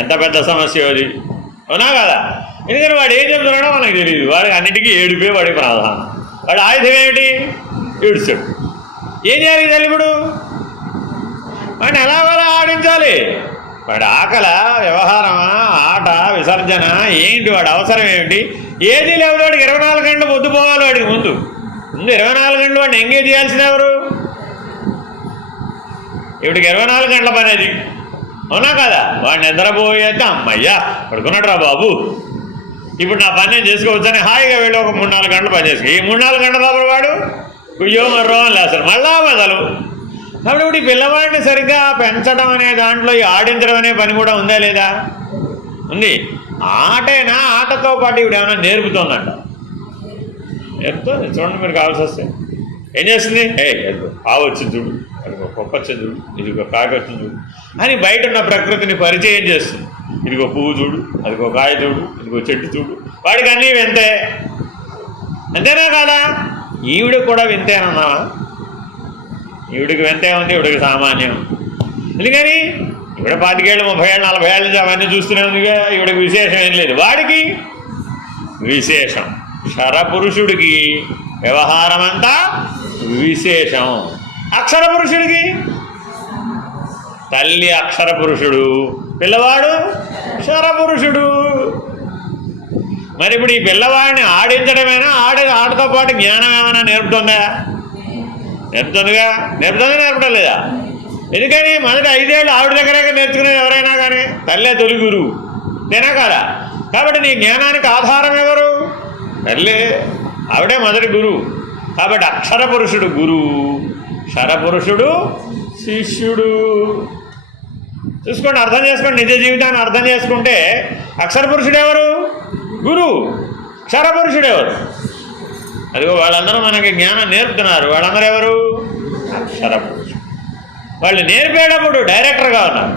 ఎంత పెద్ద సమస్య అది, అవునా కదా? ఎందుకంటే వాడు ఏం చెప్తున్నాడో మనకు తెలియదు. వాడికి అన్నిటికీ ఏడిపే వాడి ప్రాధాన్యం. వాడు ఆయుధం ఏమిటి? ఏడుస్తాడు. ఏం చేయాలి తల్లి? ఇప్పుడు వాడిని ఎలాగోలా ఆడించాలి. వాడి ఆకల, వ్యవహారమా, ఆట, విసర్జన ఏంటి, వాడి అవసరం ఏమిటి, ఏది లేదు. వాడికి 24 గంటలు పొద్దుపోవాలి. వాడికి ముందు 24 గంటలు వాడిని ఎంగేజ్ చేయాల్సిన ఎవరు? ఇప్పటికి 24 గంటల పని అది, అవునా కదా? వాడిని నిద్రపోయేస్తే అమ్మయ్యా పడుకున్నాడు రా బాబు, ఇప్పుడు నా పని నేను చేసుకోవచ్చని హాయిగా వెళ్ళి ఒక 3-4 గంటలు పని చేసుకో. ఈ 3-4 గంటల లోపల వాడు కుయ్యో మర్రో అని లేస్తాడు, మళ్ళా మొదలు. కాబట్టి ఇప్పుడు ఈ పిల్లవాడిని సరిగ్గా పెంచడం అనే దాంట్లో ఈ ఆడించడం అనే పని కూడా ఉందా లేదా? ఉంది. ఆటైనా ఆటతో పాటు ఇప్పుడు ఏమైనా నేర్పుతుందంట. నేర్పుతుంది. చూడండి, మీరు కావాల్సి వస్తే ఏం చేస్తుంది? ఆవు వచ్చింది చూడు, అదిగో కుక్క వచ్చింది చూడు, ఇదిగో కాకి వచ్చింది చూడు అని బయట ఉన్న ప్రకృతిని పరిచయం చేస్తుంది. ఇదిగో పువ్వు చూడు, అదిగో కాయ చూడు, ఇదిగో చెట్టు చూడు. వాడికి అన్నీ వింతే. అంతేనా కాదా? ఈవిడ కూడా వింతేనన్నావా? ఈవిడికి వింతే ఉంది, ఈవిడికి సామాన్యం. ఎందుకని? ఈవిడ 25 ఏళ్ళు 30 ఏళ్ళు 40 ఏళ్ళ నుంచి అవన్నీ చూస్తూనే ఉందిగా. ఈవిడికి విశేషం ఏం లేదు, వాడికి విశేషం. క్షరపురుషుడికి వ్యవహారం అంతా విశేషం. అక్షర పురుషుడికి తల్లి అక్షర పురుషుడు, పిల్లవాడు క్షరపురుషుడు. మరి ఇప్పుడు ఈ పిల్లవాడిని ఆడించడమేనా? ఆటతో పాటు జ్ఞానం ఏమైనా నేర్పుతుందా? నేర్పుతుందిగా. నేర్పడం లేదా? ఎందుకని? మొదటి 5 ఏళ్ళు ఆవిడ దగ్గరే నేర్చుకునేది ఎవరైనా కానీ. తల్లే తొలి గురువు, నేనా కాదా? కాబట్టి నీ జ్ఞానానికి ఆధారం ఎవరు? తల్లే. ఆవిడే మొదటి గురువు. కాబట్టి అక్షర పురుషుడు గురువు, క్షరపురుషుడు శిష్యుడు. చూసుకోండి, అర్థం చేసుకోండి. నిజ జీవితాన్ని అర్థం చేసుకుంటే అక్షర పురుషుడు ఎవరు? గురువు. క్షరపురుషుడు ఎవరు? అదిగో వాళ్ళందరూ మనకి జ్ఞానం నేర్పుతున్నారు. వాళ్ళందరూ ఎవరు? అక్షర పురుషుడు. వాళ్ళు నేర్పేటప్పుడు డైరెక్టర్గా ఉన్నారు.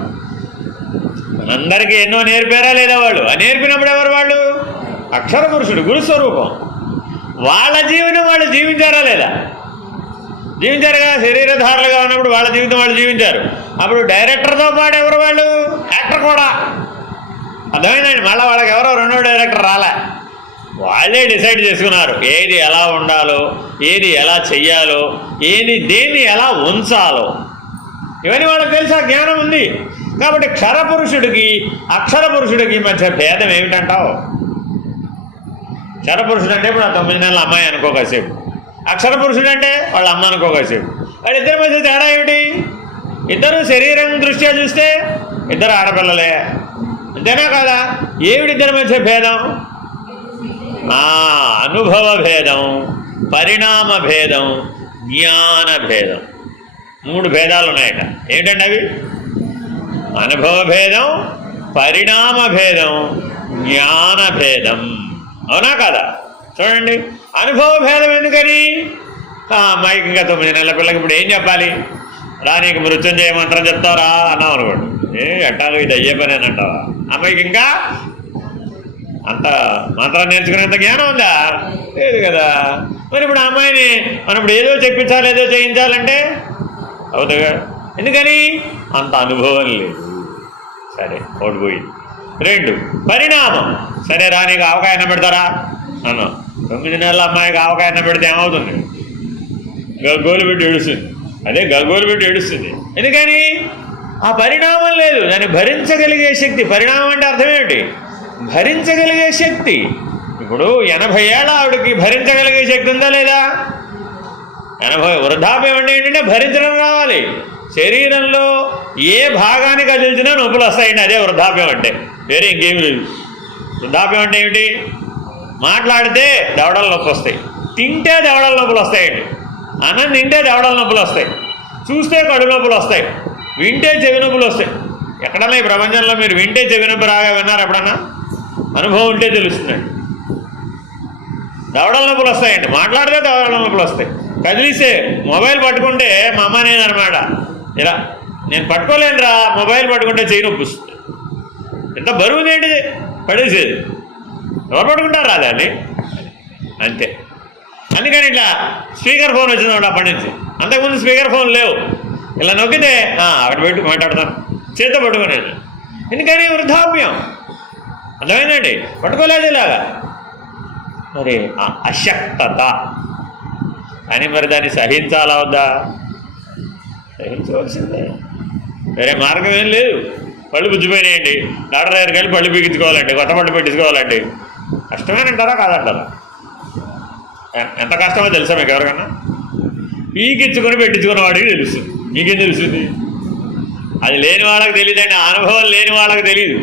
మనందరికీ ఎన్నో నేర్పారా లేదా? వాళ్ళు ఆ నేర్పినప్పుడు ఎవరు? వాళ్ళు అక్షర పురుషుడు, గురుస్వరూపం. వాళ్ళ జీవనం వాళ్ళు జీవించారా లేదా? జీవించారుగా. శరీరధారులుగా ఉన్నప్పుడు వాళ్ళ జీవితం వాళ్ళు జీవించారు. అప్పుడు డైరెక్టర్తో పాటు ఎవరు? వాళ్ళు యాక్టర్ కూడా. అర్థమైందండి? మళ్ళీ వాళ్ళకి ఎవరో రెండో డైరెక్టర్ రాలే. వాళ్ళే డిసైడ్ చేసుకున్నారు ఏది ఎలా ఉండాలో, ఏది ఎలా చెయ్యాలో, దేన్ని ఎలా ఉంచాలో. ఇవన్నీ వాళ్ళకి తెలిసి ఆ జ్ఞానం ఉంది. కాబట్టి క్షరపురుషుడికి అక్షర పురుషుడికి మధ్య భేదం ఏమిటంటావు? క్షరపురుషుడు అంటే ఇప్పుడు ఆ 9 నెలల అమ్మాయి అనుకో కాసేపు, అక్షర పురుషుడు అంటే వాళ్ళ అమ్మ అనుకో కాసేపు. వాళ్ళిద్దరి మధ్య తేడా ఏమిటి? ఇద్దరు శరీరం దృష్ట్యా చూస్తే ఇద్దరు ఆడపిల్లలే, అంతేనా కాదా? ఏమిటిద్దరి మధ్య భేదం? అనుభవ భేదం, పరిణామ భేదం, జ్ఞాన భేదం. 3 భేదాలు ఉన్నాయట. ఏంటండి అవి? అనుభవ భేదం, పరిణామ భేదం, జ్ఞాన భేదం. అవునా కదా? చూడండి, అనుభవ భేదం ఎందుకని? అమ్మాయికి ఇంకా 9 నెలల పిల్లకి ఇప్పుడు ఏం చెప్పాలి? రా నీకు మృత్యుంజయ మంత్రం చెప్తారా అన్నాం అనుకోండి. ఎట్టాగో ఇది అయ్యే పని అని అంటావా? అమ్మాయికి ఇంకా అంత మంత్రం నేర్చుకునేంత జ్ఞానం ఉందా? లేదు కదా. మరి ఇప్పుడు ఆ అమ్మాయిని మనం ఇప్పుడు ఏదో చెప్పించాలి, ఏదో చేయించాలంటే అవుతుందిగా. ఎందుకని? అంత అనుభవం లేదు. సరే, ఓడిపోయింది. 2 పరిణామం. సరే రా నీకు ఆవకాయ పెడతారా అన్నాం. 9 నెలల అమ్మాయికి ఆవకాయ పెడితే ఏమవుతుంది? గగ్గోలు పెట్టి ఏడుస్తుంది. అదే గగ్గోలు పెట్టి ఏడుస్తుంది. ఎందుకని? ఆ పరిణామం లేదు, దాన్ని భరించగలిగే శక్తి. పరిణామం అంటే అర్థం ఏమిటి? భరించగలిగే శక్తి. ఇప్పుడు 80 ఏళ్ళ ఆవిడకి భరించగలిగే శక్తి ఉందా లేదా? 80. వృద్ధాప్యం అంటే ఏంటంటే భరించడం రావాలి. శరీరంలో ఏ భాగాన్ని కదిల్చినా నొప్పులు వస్తాయండి. అదే వృద్ధాప్యం అంటే, వేరే ఇంకేమి లేదు. వృద్ధాప్యం అంటే ఏమిటి? మాట్లాడితే దవడల నొప్పి వస్తాయి, తింటే దవడల నొప్పులు వస్తాయండి, అన్నం తింటే దవడల నొప్పులు వస్తాయి, చూస్తే కడుపు నొప్పులు వస్తాయి, వింటే చెవి నొప్పులు వస్తాయి. ఎక్కడన్నా ఈ ప్రపంచంలో మీరు వింటే చెవి నొప్పి రాగా విన్నారు ఎప్పుడన్నా? అనుభవం ఉంటే తెలుస్తుందండి. దవడల నొప్పులు వస్తాయండి, మాట్లాడితే దవడల నొప్పులు వస్తాయి. కదిలిస్తే మొబైల్ పట్టుకుంటే మా అమ్మ నేనమాట ఇలా నేను పట్టుకోలేనురా, మొబైల్ పట్టుకుంటే చెయ్యి నొప్పి వస్తుంది. ఎంత బరువుది ఏంటిది పడేసేది. ఎవరు పట్టుకుంటారా దాన్ని? అంతే. అందుకని ఇట్లా స్పీకర్ ఫోన్ వచ్చింది అప్పటి నుంచి. అంతకుముందు స్పీకర్ ఫోన్ లేవు. ఇలా నొక్కితే అక్కడ పెట్టి మాట్లాడతాను, చేత పట్టుకునేది. ఎందుకని? వృద్ధాప్యం. అర్థమైందండి? పట్టుకోలేదు ఇలాగా. మరి అశక్తత అని మరి దాన్ని సహించాలా వద్దా? సహించవలసిందే, వేరే మార్గం ఏం లేదు. పళ్ళు పుచ్చిపోయినాయండి, డాక్టర్ దగ్గరికి వెళ్ళి పళ్ళు పీకించుకోవాలండి, కొత్త పళ్ళు పెట్టించుకోవాలండి. కష్టమేనంటారా కాదంటారా? ఎంత కష్టమో తెలుసా మీకు? ఎవరికన్నా పీకించుకొని పెట్టించుకున్న వాడికి తెలుస్తుంది. మీకేం తెలుస్తుంది? అది లేని వాళ్ళకి తెలియదండి, అనుభవం లేని వాళ్ళకి తెలియదు.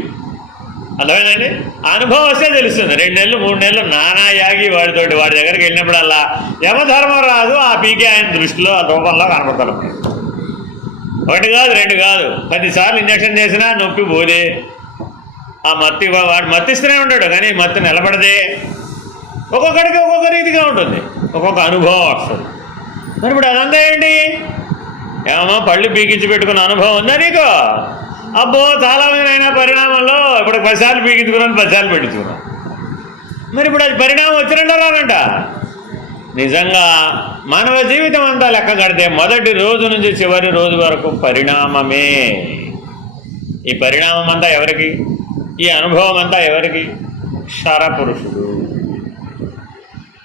అర్థమైందండి? అనుభవం వస్తే తెలుస్తుంది. 2 నెలలు 3 నెలలు నానా యాగి వాడితోటి వాడి దగ్గరికి వెళ్ళినప్పుడల్లా యమధర్మరాజు ఆ పీకే ఆయన దృష్టిలో ఆ రూపంలో కనపడతారు. 1 కాదు 2 కాదు, 10 సార్లు ఇంజక్షన్ చేసినా నొప్పి పోదే. ఆ మత్తి వాడు మత్తిస్తూనే ఉంటాడు, కానీ మత్తి నిలబడదే. ఒక్కొక్కడికి ఒక్కొక్క రీతిగా ఉంటుంది, ఒక్కొక్క అనుభవం వస్తుంది. మరి ఇప్పుడు అదంతా ఏంటి? ఏమమ్మా పళ్ళు పీకించి పెట్టుకున్న అనుభవం ఉందా నీకు? అబ్బో చాలామంది అయినా పరిణామంలో ఇప్పుడు 10 సార్లు పీకించుకున్నాను, 10 సార్లు పెట్టించుకున్నాను. మరి ఇప్పుడు అది పరిణామం వచ్చినట్ట రానంట. నిజంగా మానవ జీవితం అంతా లెక్క కడితే మొదటి రోజు నుంచి చివరి రోజు వరకు పరిణామమే. ఈ పరిణామం అంతా ఎవరికి? ఈ అనుభవం అంతా ఎవరికి? క్షరపురుషుడు.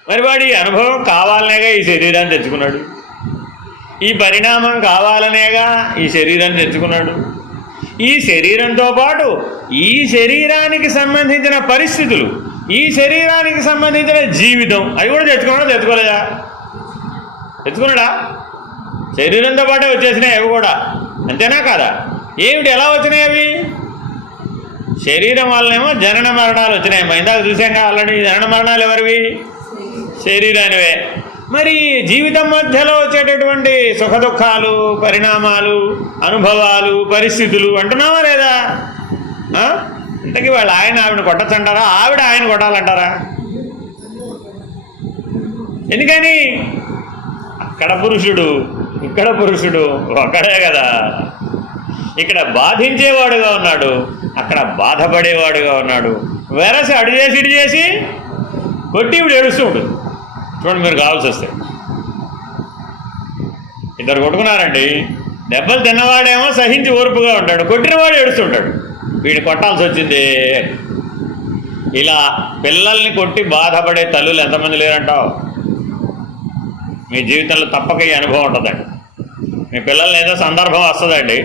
మరి వాడు ఈ అనుభవం కావాలనేగా ఈ శరీరాన్ని తెచ్చుకున్నాడు, ఈ పరిణామం కావాలనేగా ఈ శరీరాన్ని తెచ్చుకున్నాడు. ఈ శరీరంతో పాటు ఈ శరీరానికి సంబంధించిన పరిస్థితులు, ఈ శరీరానికి సంబంధించిన జీవితం, అవి కూడా తెచ్చుకున్నాడా? తెచ్చుకోలేదా? తెచ్చుకున్నాడా? శరీరంతో పాటే వచ్చేసినాయి అవి కూడా, అంతేనా కాదా? ఏమిటి, ఎలా వచ్చినాయి అవి? శరీరం వల్లనేమో జనన మరణాలు వచ్చినాయి. ఇందాక చూసాం కదా ఆల్రెడీ. జనన మరణాలు ఎవరివి? శరీరానివే. మరి జీవితం మధ్యలో వచ్చేటటువంటి సుఖ దుఃఖాలు, పరిణామాలు, అనుభవాలు, పరిస్థితులు అంటున్నావా లేదా? ఇంతకీ వాళ్ళు ఆయన ఆవిడ కొట్టచ్చంటారా? ఆవిడ ఆయన కొట్టాలంటారా? ఎందుకని? అక్కడ పురుషుడు, ఇక్కడ పురుషుడు ఒక్కడే కదా. ఇక్కడ బాధించేవాడుగా ఉన్నాడు, అక్కడ బాధపడేవాడుగా ఉన్నాడు. వేరసి అడు చేసి ఇటు చేసి కొట్టి ఇప్పుడు ఏడుస్తూ ఉంటుంది. చూడండి, మీరు కావాల్సి వస్తే 2 కొట్టుకున్నారండి. దెబ్బలు తిన్నవాడేమో సహించి ఓర్పుగా ఉంటాడు, కొట్టినవాడు ఏడుస్తుంటాడు. వీడిని కొట్టాల్సి వచ్చింది. ఇలా పిల్లల్ని కొట్టి బాధపడే తల్లులు ఎంతమంది లేరంటావు? మీ జీవితంలో తప్పక ఈ అనుభవం ఉంటుందండి. మీ పిల్లల్ని ఏదో సందర్భం వస్తుందండి,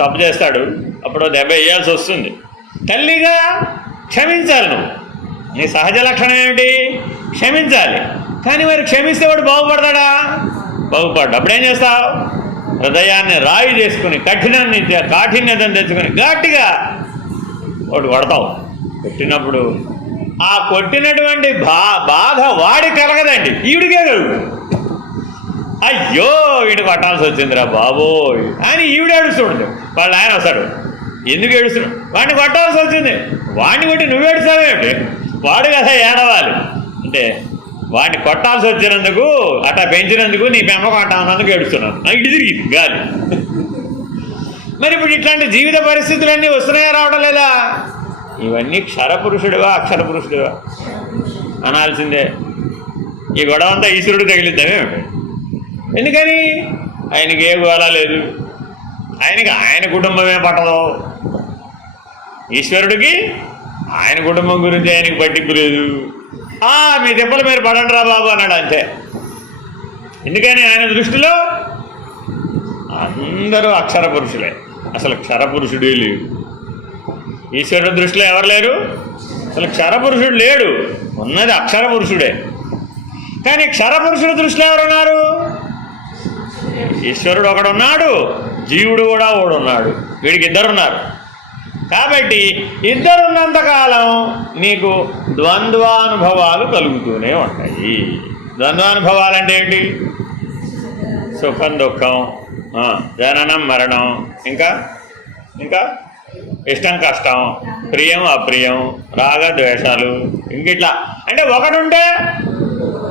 తప్పు చేస్తాడు, అప్పుడు దెబ్బ వేయాల్సి వస్తుంది. తల్లిగా క్షమించాలి. నువ్వు నీ సహజ లక్షణం ఏమిటి? క్షమించాలి. కానీ మరి క్షమిస్తే వాడు బాగుపడతాడా? బాగుపడ్డా. అప్పుడేం చేస్తావు? హృదయాన్ని రాయి చేసుకుని కాఠిన్యతను తెచ్చుకొని గట్టిగా వాడు కొడతావు. పెట్టినప్పుడు ఆ కొట్టినటువంటి బాధ వాడి కలగదండి, ఈవిడికే కలుగు. అయ్యో వీడు కొట్టాల్సి వచ్చిందిరా బాబోయ్ అని ఈవిడ ఏడుస్తుండదు. వాళ్ళు ఆయన వస్తాడు, ఎందుకు ఏడుస్తున్నాడు, వాడిని కొట్టాల్సి వచ్చింది, వాడిని కొట్టి నువ్వు ఏడుస్తావేమిటి, వాడు కదా ఏడవాలి అంటే వాడిని కొట్టాల్సి వచ్చినందుకు అట్లా పెంచినందుకు నీ పెంపకం అట్లా అన్నందుకు ఏడుస్తున్నాను, ఇటు తిరిగింది గాలి. మరి ఇప్పుడు ఇట్లాంటి జీవిత పరిస్థితులన్నీ వస్తున్నాయా రావడం లేదా? ఇవన్నీ క్షరపురుషుడివా అక్షర పురుషుడివా అనాల్సిందే. ఈ గొడవ అంతా ఈశ్వరుడు తగిలిద్దామేమిటి? ఎందుకని ఆయనకి ఏ గోళ లేదు, ఆయన కుటుంబమే పట్టదు, ఈశ్వరుడికి ఆయన కుటుంబం గురించి ఆయనకి పట్టింపు లేదు. మీ దెబ్బలు మీరు పడండి రా బాబు అన్నాడు అంతే. ఎందుకని ఆయన దృష్టిలో అందరూ అక్షర పురుషులే, అసలు క్షరపురుషుడే లేడు. ఈశ్వరుడి దృష్టిలో ఎవరు లేరు, అసలు క్షరపురుషుడు లేడు, ఉన్నది అక్షర పురుషుడే. కానీ క్షరపురుషుడి దృష్టిలో ఎవరున్నారు? ఈశ్వరుడు ఒకడున్నాడు, జీవుడు కూడా ఒకడున్నాడు, వీడికి ఇద్దరున్నారు. కాబట్టి ఇద్దరున్నంతకాలం నీకు ద్వంద్వానుభవాలు కలుగుతూనే ఉంటాయి. ద్వంద్వానుభవాలు అంటే ఏంటి? సుఖం దుఃఖం, జననం మరణం, ఇంకా ఇంకా ఇష్టం కష్టం, ప్రియం అప్రియం, రాగ ద్వేషాలు, ఇంక ఇట్లా. అంటే ఒకటి ఉంటే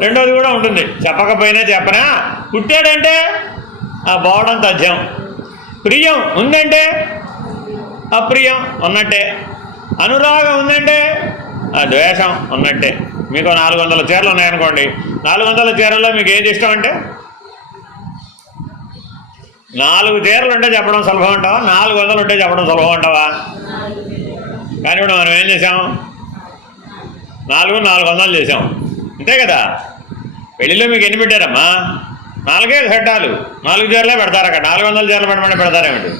రెండోది కూడా ఉంటుంది, చెప్పకపోయినా చెప్పనా. పుట్టాడంటే పోవడం తథ్యం, ప్రియం ఉందంటే అప్రియం ఉన్నట్టే, అనురాగం ఉందంటే ద్వేషం ఉన్నట్టే. మీకు 400 చీరలు ఉన్నాయనుకోండి, 400 చీరల్లో మీకు ఏది ఇష్టం అంటే 4 చీరలు ఉంటే చెప్పడం సులభం అంటావా, 400 ఉంటే చెప్పడం సులభం అంటావా? కానీ ఇప్పుడు మనం ఏం చేసాం, 400 చేసాం, అంతే కదా. పెళ్ళిలో మీకు ఎన్ని పెట్టారమ్మా? 4 చట్టాలు, 4 చీరలే పెడతారు. అక్కడ 400 చీరలు పెట్టమని పెడతారేమిటి?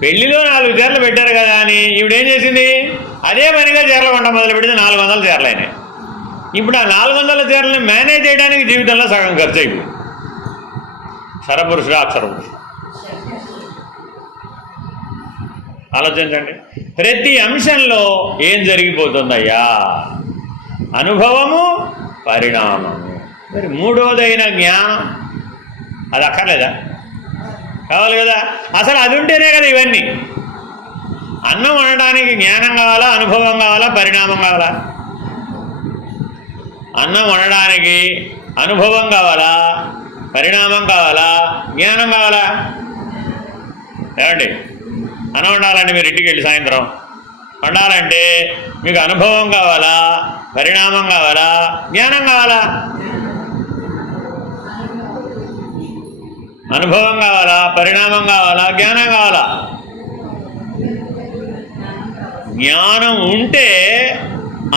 పెళ్లిలో 4 చీరలు పెట్టారు కదా అని ఇవిడేం చేసింది, అదే పనిగా చీరలు కొంట మొదలు పెడితే 400 చీరలు అయినాయి. ఇప్పుడు ఆ 400 చీరలని మేనేజ్ చేయడానికి జీవితంలో సగం ఖర్చు అయిపోయింది. క్షరపురుషుడు అక్షర పురుషుడు ఆలోచించండి. ప్రతి అంశంలో ఏం జరిగిపోతుందయ్యా? అనుభవము, పరిణామము. మరి మూడోదైన జ్ఞానం, అది అక్కర్లేదా? కావాలి కదా. అసలు అది ఉంటేనే కదా ఇవన్నీ. అన్నం వండడానికి జ్ఞానం కావాలా, అనుభవం కావాలా, పరిణామం కావాలా? అన్నం వండడానికి అనుభవం కావాలా, పరిణామం కావాలా, జ్ఞానం కావాలా? ఏమండి, అన్నం వండాలంటే మీరు ఇంటికి వెళ్ళి సాయంత్రం వండాలంటే మీకు అనుభవం కావాలా, పరిణామం కావాలా, జ్ఞానం కావాలా? అనుభవం కావాలా, పరిణామం కావాలా, జ్ఞానం కావాలా? జ్ఞానం ఉంటే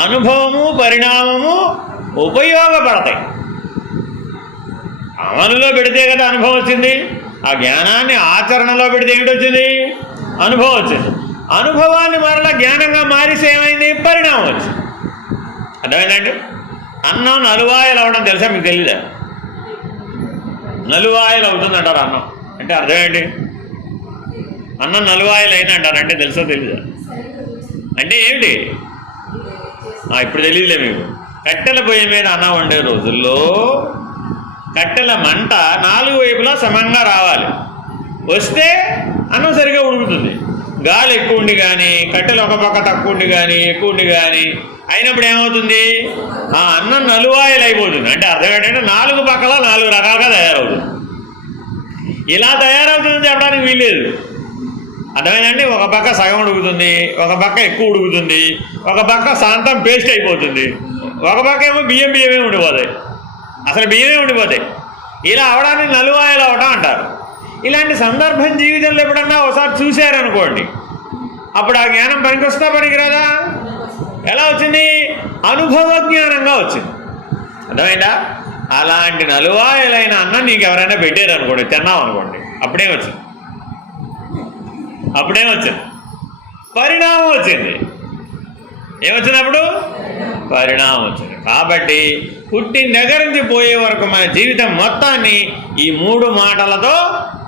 అనుభవము, పరిణామము ఉపయోగపడతాయి. అమలులో పెడితే కదా అనుభవం వచ్చింది. ఆ జ్ఞానాన్ని ఆచరణలో పెడితే ఏమిటి వచ్చింది? అనుభవం వచ్చింది. అనుభవాన్ని మరలా జ్ఞానంగా మారిస్తే ఏమైంది? పరిణామం వచ్చింది. అర్థమైందండి? అన్నం నలువాయలు అవ్వడం తెలుసా మీకు? తెలీదా? నలువాయలు అవుతుందంటారు అన్నం అంటే అర్థం ఏంటి? అన్నం నలువాయలు అయినా అంటారంటే తెలుసా తెలీదా? అంటే ఏమిటి? ఇప్పుడు తెలియదులే మీకు. కట్టెల పొయ్యి మీద అన్నం వండే రోజుల్లో కట్టెల మంట 4 వైపులా సమంగా రావాలి. వస్తే అన్నం సరిగా ఉడుకుతుంది. గాలి ఎక్కువ ఉండి కానీ, కట్టెలు ఒక పక్క తక్కువ ఉండి కానీ, ఎక్కువ ఉండి కానీ అయినప్పుడు ఏమవుతుంది? ఆ అన్నం నలువాయలు అయిపోతుంది. అంటే అర్థం ఏంటంటే 4 పక్కల 4 రకాలుగా తయారవుతుంది. ఇలా తయారవుతుందని చెప్పడానికి వీల్లేదు. అర్థమైందండి? ఒక పక్క సగం ఉడుకుతుంది, ఒక పక్క ఎక్కువ ఉడుకుతుంది, ఒక పక్క శాంతం పేస్ట్ అయిపోతుంది, ఒక పక్క ఏమో బియ్యమే ఉండిపోతాయి, అసలు బియ్యమే ఉండిపోతాయి. ఇలా అవడానికి నలువాయలు అవడం అంటారు. ఇలాంటి సందర్భం జీవితంలో ఎప్పుడన్నా ఒకసారి చూశారనుకోండి, అప్పుడు ఆ జ్ఞానం పనికొస్తా పనికిరాదా? ఎలా వచ్చింది? అనుభవ జ్ఞానంగా వచ్చింది. అర్థమైందా? అలాంటి నలువాయలైన అన్నం నీకు ఎవరైనా పెట్టారనుకోండి, తిన్నావు అనుకోండి, అప్పుడేం వచ్చింది? పరిణామం వచ్చింది. ఏమొచ్చినప్పుడు? పరిణామం వచ్చింది. కాబట్టి పుట్టిన దగ్గర నుంచి పోయే వరకు మన జీవితం మొత్తాన్ని ఈ 3 మాటలతో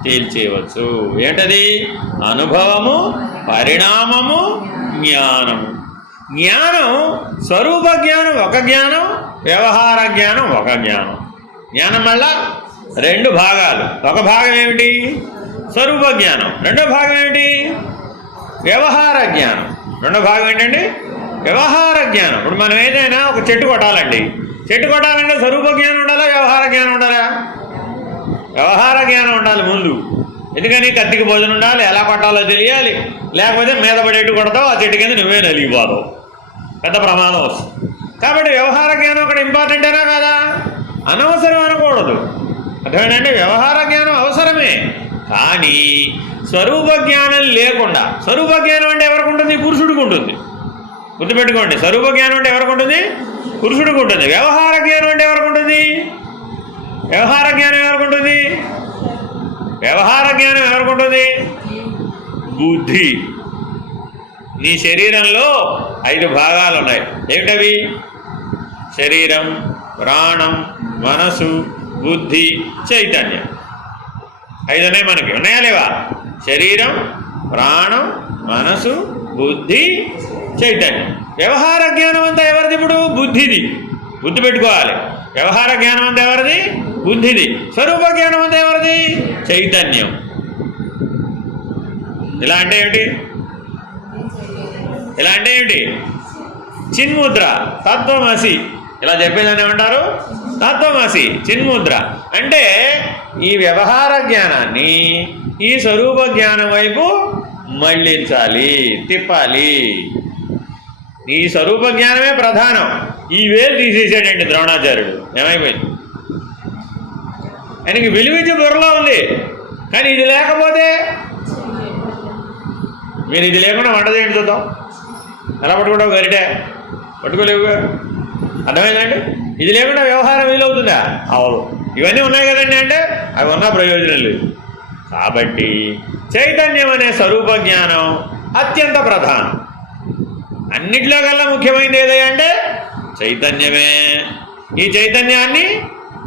తేల్చేయవచ్చు. ఏంటది? అనుభవము, పరిణామము, జ్ఞానము. జ్ఞానం, స్వరూప జ్ఞానం ఒక జ్ఞానం, వ్యవహార జ్ఞానం ఒక జ్ఞానం. జ్ఞానం వల్ల రెండు భాగాలు. ఒక భాగం ఏమిటి? స్వరూప జ్ఞానం. రెండో భాగం ఏమిటి? వ్యవహార జ్ఞానం. రెండో భాగం ఏంటండి? వ్యవహార జ్ఞానం. ఇప్పుడు మనం ఏదైనా ఒక చెట్టు కొట్టాలండి. చెట్టు కొట్టాలంటే స్వరూప జ్ఞానం ఉండాలా, వ్యవహార జ్ఞానం ఉండాలా? వ్యవహార జ్ఞానం ఉండాలి ముందు. ఎందుకని? కత్తికి భోజనం ఉండాలి, ఎలా కొట్టాలో తెలియాలి. లేకపోతే మీద పడేట్టు కొడతావు, ఆ చెట్టు కింద నువ్వే నలిగిపోతావు, పెద్ద ప్రమాదం వస్తుంది. కాబట్టి వ్యవహార జ్ఞానం ఒకటి ఇంపార్టెంటేనా కాదా? అనవసరం అనకూడదు. అర్థమేనంటే వ్యవహార జ్ఞానం అవసరమే, కానీ స్వరూప జ్ఞానం లేకుండా. స్వరూప జ్ఞానం అంటే ఎవరికి ఉంటుంది? పురుషుడికి ఉంటుంది. గుర్తుపెట్టుకోండి, స్వరూప జ్ఞానం అంటే ఎవరికి ఉంటుంది? పురుషుడికి ఉంటుంది. వ్యవహార జ్ఞానం అంటే ఎవరికి ఉంటుంది? వ్యవహార జ్ఞానం ఎవరికి ఉంటుంది? వ్యవహార జ్ఞానం ఎవరికి ఉంటుంది? బుద్ధి. నీ శరీరంలో 5 భాగాలు ఉన్నాయి. ఏమిటవి? శరీరం, ప్రాణం, మనసు, బుద్ధి, చైతన్యం. 5 ఉన్నాయి మనకి. ఉన్నాయా లేవా? శరీరం, ప్రాణం, మనసు, బుద్ధి, చైతన్యం. వ్యవహార జ్ఞానం అంతా ఎవరిది? ఇప్పుడు బుద్ధిది. బుద్ధి పెట్టుకోవాలి. వ్యవహార జ్ఞానం అంతా ఎవరిది? బుద్ధిది. స్వరూప జ్ఞానం అంతా ఎవరిది? చైతన్యం. ఇలా అంటే ఏమిటి? ఇలా అంటే ఏమిటి? చిన్ముద్ర, తత్వమసి. ఇలా చెప్పేదాన్ని ఏమంటారు? తత్వమసి, చిన్ముద్ర. అంటే ఈ వ్యవహార జ్ఞానాన్ని ఈ స్వరూప జ్ఞానం వైపు మళ్ళించాలి, తిప్పాలి. ఈ స్వరూప జ్ఞానమే ప్రధానం. ఈ వేలు తీసేసాడండి ద్రోణాచార్యుడు. ఏమైపోయింది? ఆయనకి విలువించి బుర్రలో ఉంది, కానీ ఇది లేకపోతే, మీరు ఇది లేకుండా వంట చేయండి చూద్దాం. ఎలా పట్టుకుంటావు? గరిటే పట్టుకోలేవుగా. అర్థమైందండి? ఇది లేకుండా వ్యవహారం వీలవుతుందా? అవదు. ఇవన్నీ ఉన్నాయి కదండి అంటే అవి ఉన్నా ప్రయోజనం లేదు. కాబట్టి చైతన్యం అనే స్వరూప జ్ఞానం అత్యంత ప్రధానం. అన్నిట్లో కల్లా ముఖ్యమైనది ఏదైనా అంటే చైతన్యమే. ఈ చైతన్యాన్ని,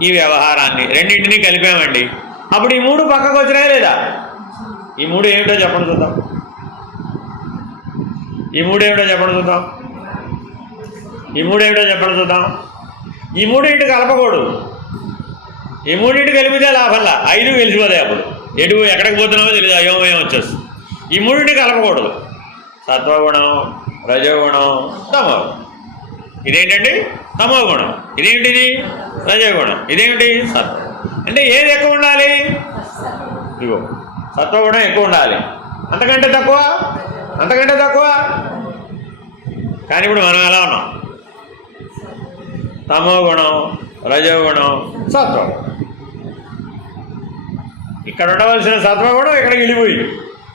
ఈ వ్యవహారాన్ని రెండింటినీ కలిపామండి. అప్పుడు ఈ 3 పక్కకు వచ్చినాయా లేదా? ఈ 3 ఏమిటో చెప్పండి చూద్దాం. ఈ 3 ఏమిటో చెప్పండి చూద్దాం. ఈ 3 ఏమిటో చెప్పండి చూద్దాం. ఈ 3 కలపకూడదు. ఈ 3 కలిపితే లాభంలా 5 గెలిచిపోతాయి. అప్పుడు ఎక్కడికి పోతున్నామో తెలియదు, అయోమయం వచ్చేస్తుంది. ఈ 3 కలపకూడదు. సత్వగుణం, రజోగుణం, తమోగుణం. ఇదేంటండి? తమోగుణం. ఇదేంటిది? రజోగుణం. ఇదేమిటి? సత్వం. అంటే ఏది ఎక్కువ ఉండాలి? ఇగో సత్వగుణం ఎక్కువ ఉండాలి. అంతకంటే తక్కువ, అంతకంటే తక్కువ. కానీ ఇప్పుడు మనం ఎలా ఉన్నాం? తమోగుణం, రజోగుణం, సత్వగుణం. ఇక్కడ ఉండవలసిన సత్వగుణం ఇక్కడికి వెళ్ళిపోయింది.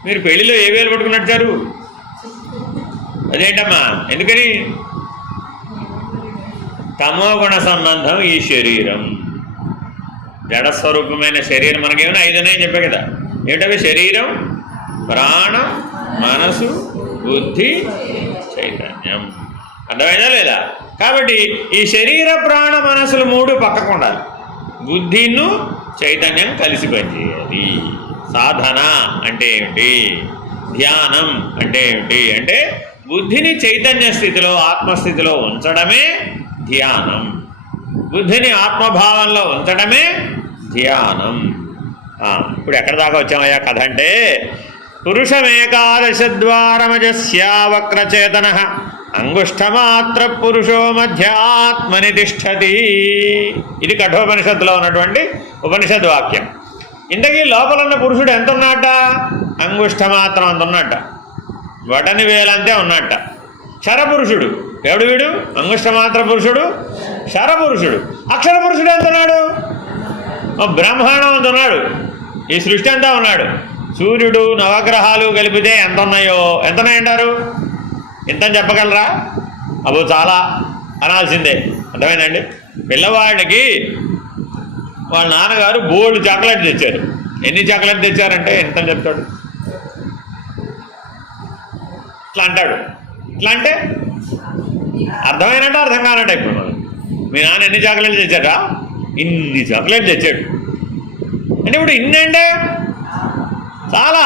మీరు పెళ్లిలో ఏ వేలు పట్టుకుని నడిచారు? అదేంటమ్మా? ఎందుకని? తమోగుణ సంబంధం ఈ శరీరం, జడస్వరూపమైన శరీరం. మనకేమైనా 5 ఉన్నాయని చెప్పే కదా. ఏమిటవి? శరీరం, ప్రాణం, మనసు, బుద్ధి, చైతన్యం. అర్థమైందా లేదా? కాబట్టి ఈ శరీర, ప్రాణ, మనసులు 3 పక్కకు ఉండాలి. బుద్ధిను చైతన్యం కలిసి పనిచేయాలి. సాధన అంటే ఏమిటి? ధ్యానం అంటే ఏమిటి? అంటే బుద్ధిని చైతన్య స్థితిలో, ఆత్మస్థితిలో ఉంచడమే ధ్యానం. బుద్ధిని ఆత్మభావంలో ఉంచడమే ధ్యానం. ఇప్పుడు ఎక్కడ దాకా వచ్చామయ్యా కథ అంటే, పురుషమేకాదశద్వారమజస్యా వక్రచేతన అంగుష్ఠమాత్ర పురుషో మధ్యాత్మని తిష్టతి. ఇది కఠోపనిషత్తులో ఉన్నటువంటి ఉపనిషద్ వాక్యం. ఇంతకీ లోపల ఉన్న పురుషుడు ఎంత ఉన్నట్ట? అంగుష్ఠమాత్రం అంత ఉన్నట్ట. వటని వేలంతే ఉన్నట్ట. క్షరపురుషుడు ఎవడు? వీడు అంగుష్ఠమాత్ర పురుషుడు క్షరపురుషుడు. అక్షర పురుషుడు ఎంత ఉన్నాడు? బ్రహ్మాండం అంత ఉన్నాడు. ఈ సృష్టి అంతా ఉన్నాడు. సూర్యుడు, నవగ్రహాలు కలిపితే ఎంత ఉన్నాయో? ఎంత ఉన్నాయంటారు? ఇంతని చెప్పగలరా? అబ్బో చాలా అనాల్సిందే. అర్థమైందండి? పిల్లవాడికి వాళ్ళ నాన్నగారు బోల్డ్ చాక్లెట్ తెచ్చారు. ఎన్ని చాక్లెట్ తెచ్చారంటే ఎంతని చెప్తాడు? ఇట్లా అంటాడు. ఇట్లా అంటే అర్థమైనట్టు అర్థం కానట్టు అయిపోయినాడు. మీ నాన్న ఎన్ని చాక్లెట్లు తెచ్చాడా? ఇన్ని చాక్లెట్లు తెచ్చాడు అంటే ఇప్పుడు ఇన్ని అంటే చాలా,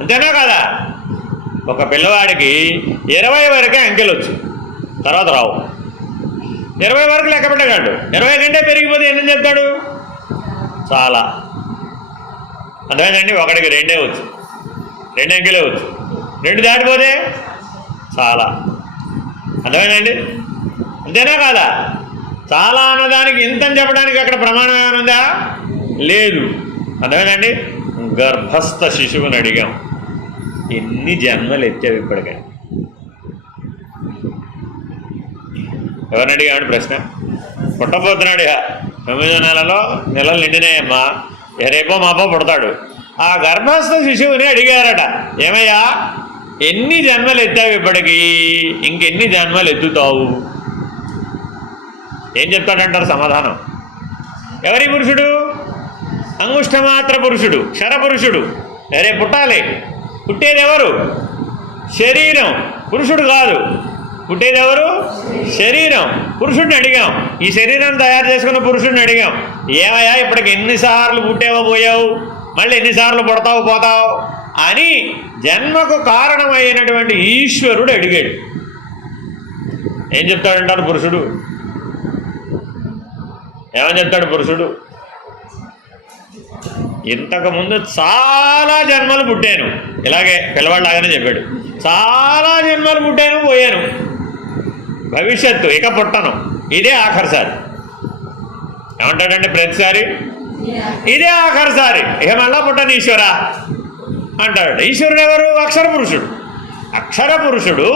అంతేనా కదా? ఒక పిల్లవాడికి 20 వరకే అంకెలు వచ్చు, తర్వాత రావు. 20 వరకు లెక్క పెట్టగలడు. 20 కంటే పెరిగిపోతే ఎన్ని చెప్తాడు? చాలా. అర్థమైందండి? ఒకడికి 2 వచ్చు, 2 అంకెలే వచ్చు. 2 దాటిపోతే చాలా. అర్థమైందండి? అంతేనా కాదా? చాలా అన్నదానికి ఇంతని చెప్పడానికి అక్కడ ప్రమాణం ఏమైనా ఉందా? లేదు. అర్థమైందండి? గర్భస్థ శిశువుని అడిగాం, ఎన్ని జన్మలు ఎత్తావు ఇప్పటికే? ఎవరిని అడిగామని ప్రశ్న? పుట్టబోతున్నాడు. 9వ నెలలో నెలలు నిండినాయమ్మా, రేపో మాపో పుడతాడు. ఆ గర్భస్థ శిశువుని అడిగారట, ఏమయ్యా ఎన్ని జన్మలు ఎత్తావు ఇప్పటికీ, ఇంకెన్ని జన్మలు ఎత్తుతావు? ఏం చెప్తాడంటారు సమాధానం? ఎవరి పురుషుడు? అంగుష్టమాత్ర పురుషుడు, క్షరపురుషుడు. రేపు పుట్టాలి. పుట్టేది ఎవరు? శరీరం, పురుషుడు కాదు. పుట్టేది ఎవరు? శరీరం. పురుషుడిని అడిగాం, ఈ శరీరం తయారు చేసుకున్న పురుషుడిని అడిగాం, ఏమయ్యా ఇప్పటికి ఎన్నిసార్లు పుట్టేవో పోయావు, మళ్ళీ ఎన్నిసార్లు పుడతావు పోతావు అని జన్మకు కారణమైనటువంటి ఈశ్వరుడు అడిగాడు. ఏం చెప్తాడంటారు పురుషుడు? ఏమని చెప్తాడు పురుషుడు? ఇంతకుముందు చాలా జన్మలు పుట్టాను, ఇలాగే పిల్లవాళ్ళలాగానే చెప్పాడు, చాలా జన్మలు పుట్టాను పోయాను, భవిష్యత్తు ఇక పుట్టను, ఇదే ఆఖరిసారి. ఏమంటాడండి ప్రతిసారి? ఇదే ఆఖరిసారి, ఇక మళ్ళా పుట్టను ఈశ్వరా అంటాడు. ఈశ్వరుడు ఎవరు? అక్షర పురుషుడు. అక్షర పురుషుడు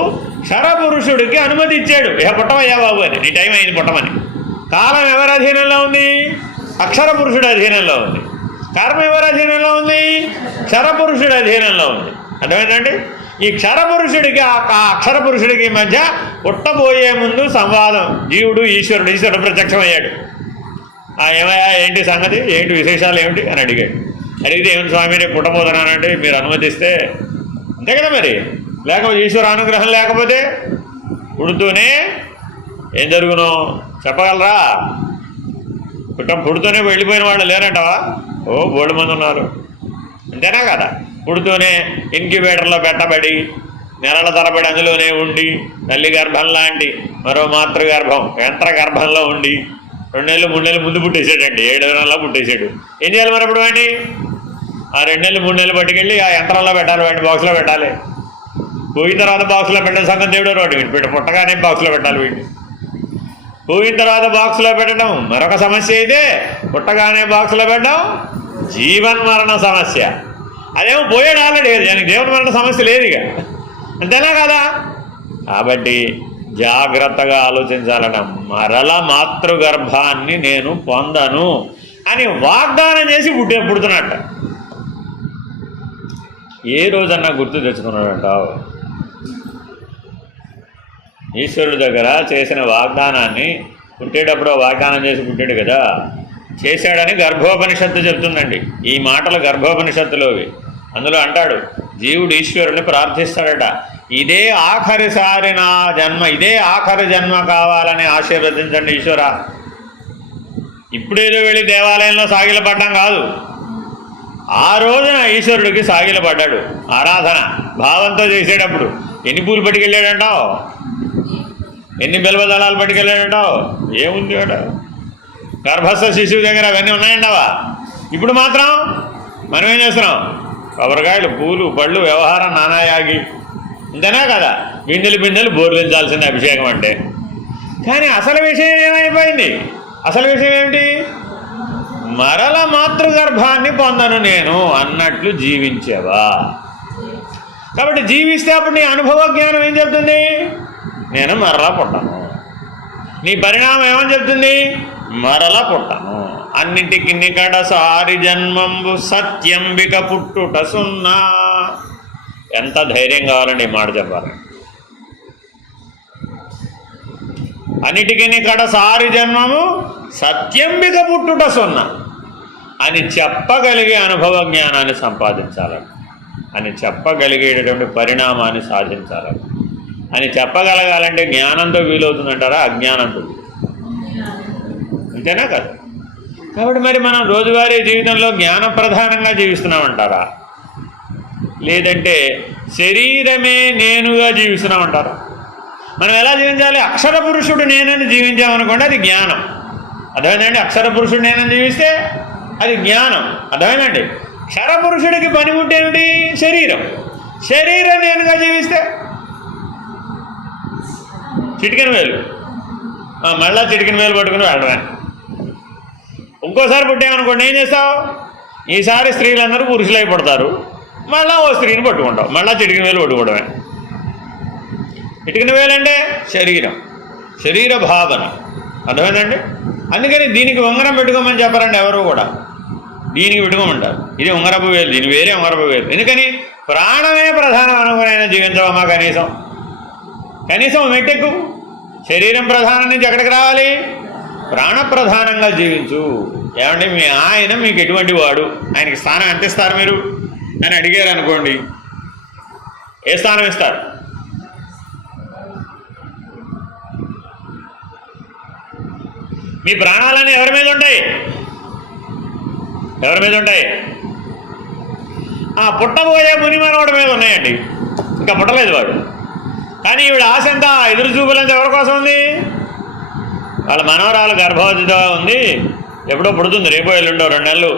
క్షరపురుషుడికి అనుమతి ఇచ్చాడు, ఇక పుట్టమయ్యా బాబు అని, నీ టైం అయింది పుట్టమని. కాలం ఎవరి అధీనంలో ఉంది? అక్షర పురుషుడి అధీనంలో ఉంది. కర్మ ఎవరి అధీనంలో ఉంది? క్షరపురుషుడి అధీనంలో ఉంది. అర్థమైందండి? ఈ క్షరపురుషుడికి ఆ అక్షర పురుషుడికి మధ్య పుట్టబోయే ముందు సంవాదం. జీవుడు ఈశ్వరుడు ప్రత్యక్షమయ్యాడు. ఏమయ్యా ఏంటి సంగతి, ఏంటి విశేషాలు ఏమిటి అని అడిగాడు. అడిగితే ఏమిటి స్వామి రేపు పుట్టబోతున్నానంటే మీరు అనుమతిస్తే, అంతే కదా మరి, లేకపోతే ఈశ్వర అనుగ్రహం లేకపోతే పుడుతూనే ఏం జరుగునో చెప్పగలరా? పుడుతూనే వెళ్ళిపోయిన వాళ్ళు లేరంటావా? ఓ బోల్డ్ మంది ఉన్నారు. అంతేనా కదా? పుడుతూనే ఇన్క్యుబేటర్లో పెట్టబడి నెలల తరబడి అందులోనే ఉండి తల్లి గర్భం లాంటి మరో మాతృగర్భం యంత్ర గర్భంలో ఉండి 2 నెలలు 3 నెలలు ముందు పుట్టేసాడండి, 7వ నెలలో పుట్టేశాడు. ఏం చేయాలి మరి అప్పుడు వాడిని? ఆ 2 నెలలు 3 నెలలు పట్టుకెళ్ళి ఆ యంత్రంలో పెట్టాలి, వాడిని బాక్స్లో పెట్టాలి. పోయిన తర్వాత బాక్స్లో పెట్టిన సంగతి దేవుడు వాడు పుట్టగానే బాక్స్లో పెట్టాలి. వీడిని పోయిన తర్వాత బాక్స్లో పెట్టడం మరొక సమస్య అయితే, పుట్టగానే బాక్స్లో పెట్టడం జీవన్మరణ సమస్య. అదేమో పోయాడు ఆల్రెడీ, దానికి జీవన మరణ సమస్య లేదు ఇక. అంతేనా కదా? కాబట్టి జాగ్రత్తగా ఆలోచించాలట. మరల మాతృగర్భాన్ని నేను పొందను అని వాగ్దానం చేసి పుడుతున్నట్ట. ఏ రోజన్నా గుర్తు తెచ్చుకున్నాడంటావు? ఈశ్వరుడి దగ్గర చేసిన వాగ్దానాన్ని పుట్టేటప్పుడు వాగ్దానం చేసి పుట్టాడు కదా, చేశాడని గర్భోపనిషత్తు చెప్తుందండి. ఈ మాటలు గర్భోపనిషత్తులోవి. అందులో అంటాడు, జీవుడు ఈశ్వరుని ప్రార్థిస్తాడట, ఇదే ఆఖరిసారి నా జన్మ, ఇదే ఆఖరి జన్మ కావాలని ఆశీర్వదించండి ఈశ్వర. ఇప్పుడేదో వెళ్ళి దేవాలయంలో సాగిలపడ్డం కాదు, ఆ రోజున ఈశ్వరుడికి సాగిలపడ్డాడు. ఆరాధన భావంతో చేసేటప్పుడు ఎన్ని పూలు పట్టుకెళ్ళాడంటావు, ఎన్ని బిల్వదళాలు పట్టుకెళ్ళాడంటావు, ఏముంది అట? గర్భస్థ శిశువు దగ్గర అవన్నీ ఉన్నాయంటావా? ఇప్పుడు మాత్రం మనం ఏం చేస్తున్నాం? కొబ్బరికాయలు, పూలు, పళ్ళు, వ్యవహారం నానాయాగి, అంతేనా కదా? బిందెలు బోర్లించాల్సింది అభిషేకం అంటే. కానీ అసలు విషయం ఏమైపోయింది? అసలు విషయం ఏమిటి? మరల మాతృగర్భాన్ని పొందను నేను అన్నట్లు జీవించేవా? కాబట్టి జీవిస్తే అప్పుడు నీ అనుభవ జ్ఞానం ఏం చెప్తుంది? నేను మరలా పుట్టను. నీ పరిణామం ఏమని చెప్తుంది? మరలా పుట్టను. అన్నింటికి నికడ సారి జన్మంబు సత్యంబిక పుట్టుట సున్నా. ఎంత ధైర్యం కావాలండి ఈ మాట చెప్పాలి. అన్నిటికీ నికడ సారి జన్మము సత్యంబిక పుట్టుట సున్నా అని చెప్పగలిగే అనుభవ జ్ఞానాన్ని సంపాదించాలని, అని చెప్పగలిగేటటువంటి పరిణామాన్ని సాధించాలని, అని చెప్పగలగాలంటే జ్ఞానంతో వీలవుతుందంటారా, అజ్ఞానంతో? అంతేనా కదా? కాబట్టి మరి మనం రోజువారీ జీవితంలో జ్ఞాన ప్రధానంగా జీవిస్తున్నామంటారా? లేదంటే శరీరమే నేనుగా జీవిస్తున్నామంటారు. మనం ఎలా జీవించాలి? అక్షర పురుషుడు నేనని జీవించామనుకోండి, అది జ్ఞానం. అర్థమైందండి? అక్షర పురుషుడు నేనని జీవిస్తే అది జ్ఞానం. అర్థమైందండి? క్షర పురుషుడికి పనిముట్టు ఏమిటి? శరీరం. శరీరం నేనుగా జీవిస్తే చిటికెన వేలు, మళ్ళా చిటికెన వేలు పట్టుకుని వెళ్ళడమే. ఇంకోసారి పుట్టామనుకోండి, ఏం చేస్తావు? ఈసారి స్త్రీలందరూ పురుషులై పడతారు, మళ్ళీ ఓ స్త్రీని పట్టుకుంటావు, మళ్ళీ చిటికెన వేలు పట్టుకోవడమే. చిటికెన వేలు అంటే శరీరం, శరీర భావన. అర్థమైందండి? అందుకని దీనికి ఉంగరం పెట్టుకోమని చెప్పారండి ఎవరు కూడా. దీనికి పెట్టుకోమంటారు. ఇది ఉంగరపు వేలు, దీని వేరే ఉంగరపు వేలు. ఎందుకని? ప్రాణమే ప్రధానం అనుకునైనా జీవించవమ్మా. కనీసం మెట్టెక్కు. శరీరం ప్రధానం నుంచి ఎక్కడికి రావాలి? ప్రాణప్రధానంగా జీవించు. ఏమంటే మీ ఆయన మీకు ఎటువంటి వాడు, ఆయనకి స్థానం ఎంత ఇస్తారు మీరు అని అడిగారు అనుకోండి, ఏ స్థానం ఇస్తారు? మీ ప్రాణాలన్నీ ఎవరి మీద ఉంటాయి? ఎవరి మీద ఉంటాయి? పుట్టబోయే ముని మనవాడి మీద ఉన్నాయండి. ఇంకా పుట్టలేదు వాడు, కానీ ఈవిడ ఆశ ఎంత, ఎదురు చూపులంతా ఎవరి కోసం ఉంది? వాళ్ళ మనవరాలు గర్భవతితో ఉంది, ఎప్పుడో పుడుతుంది, రేపో ఎల్లుండో 2 నెలలు,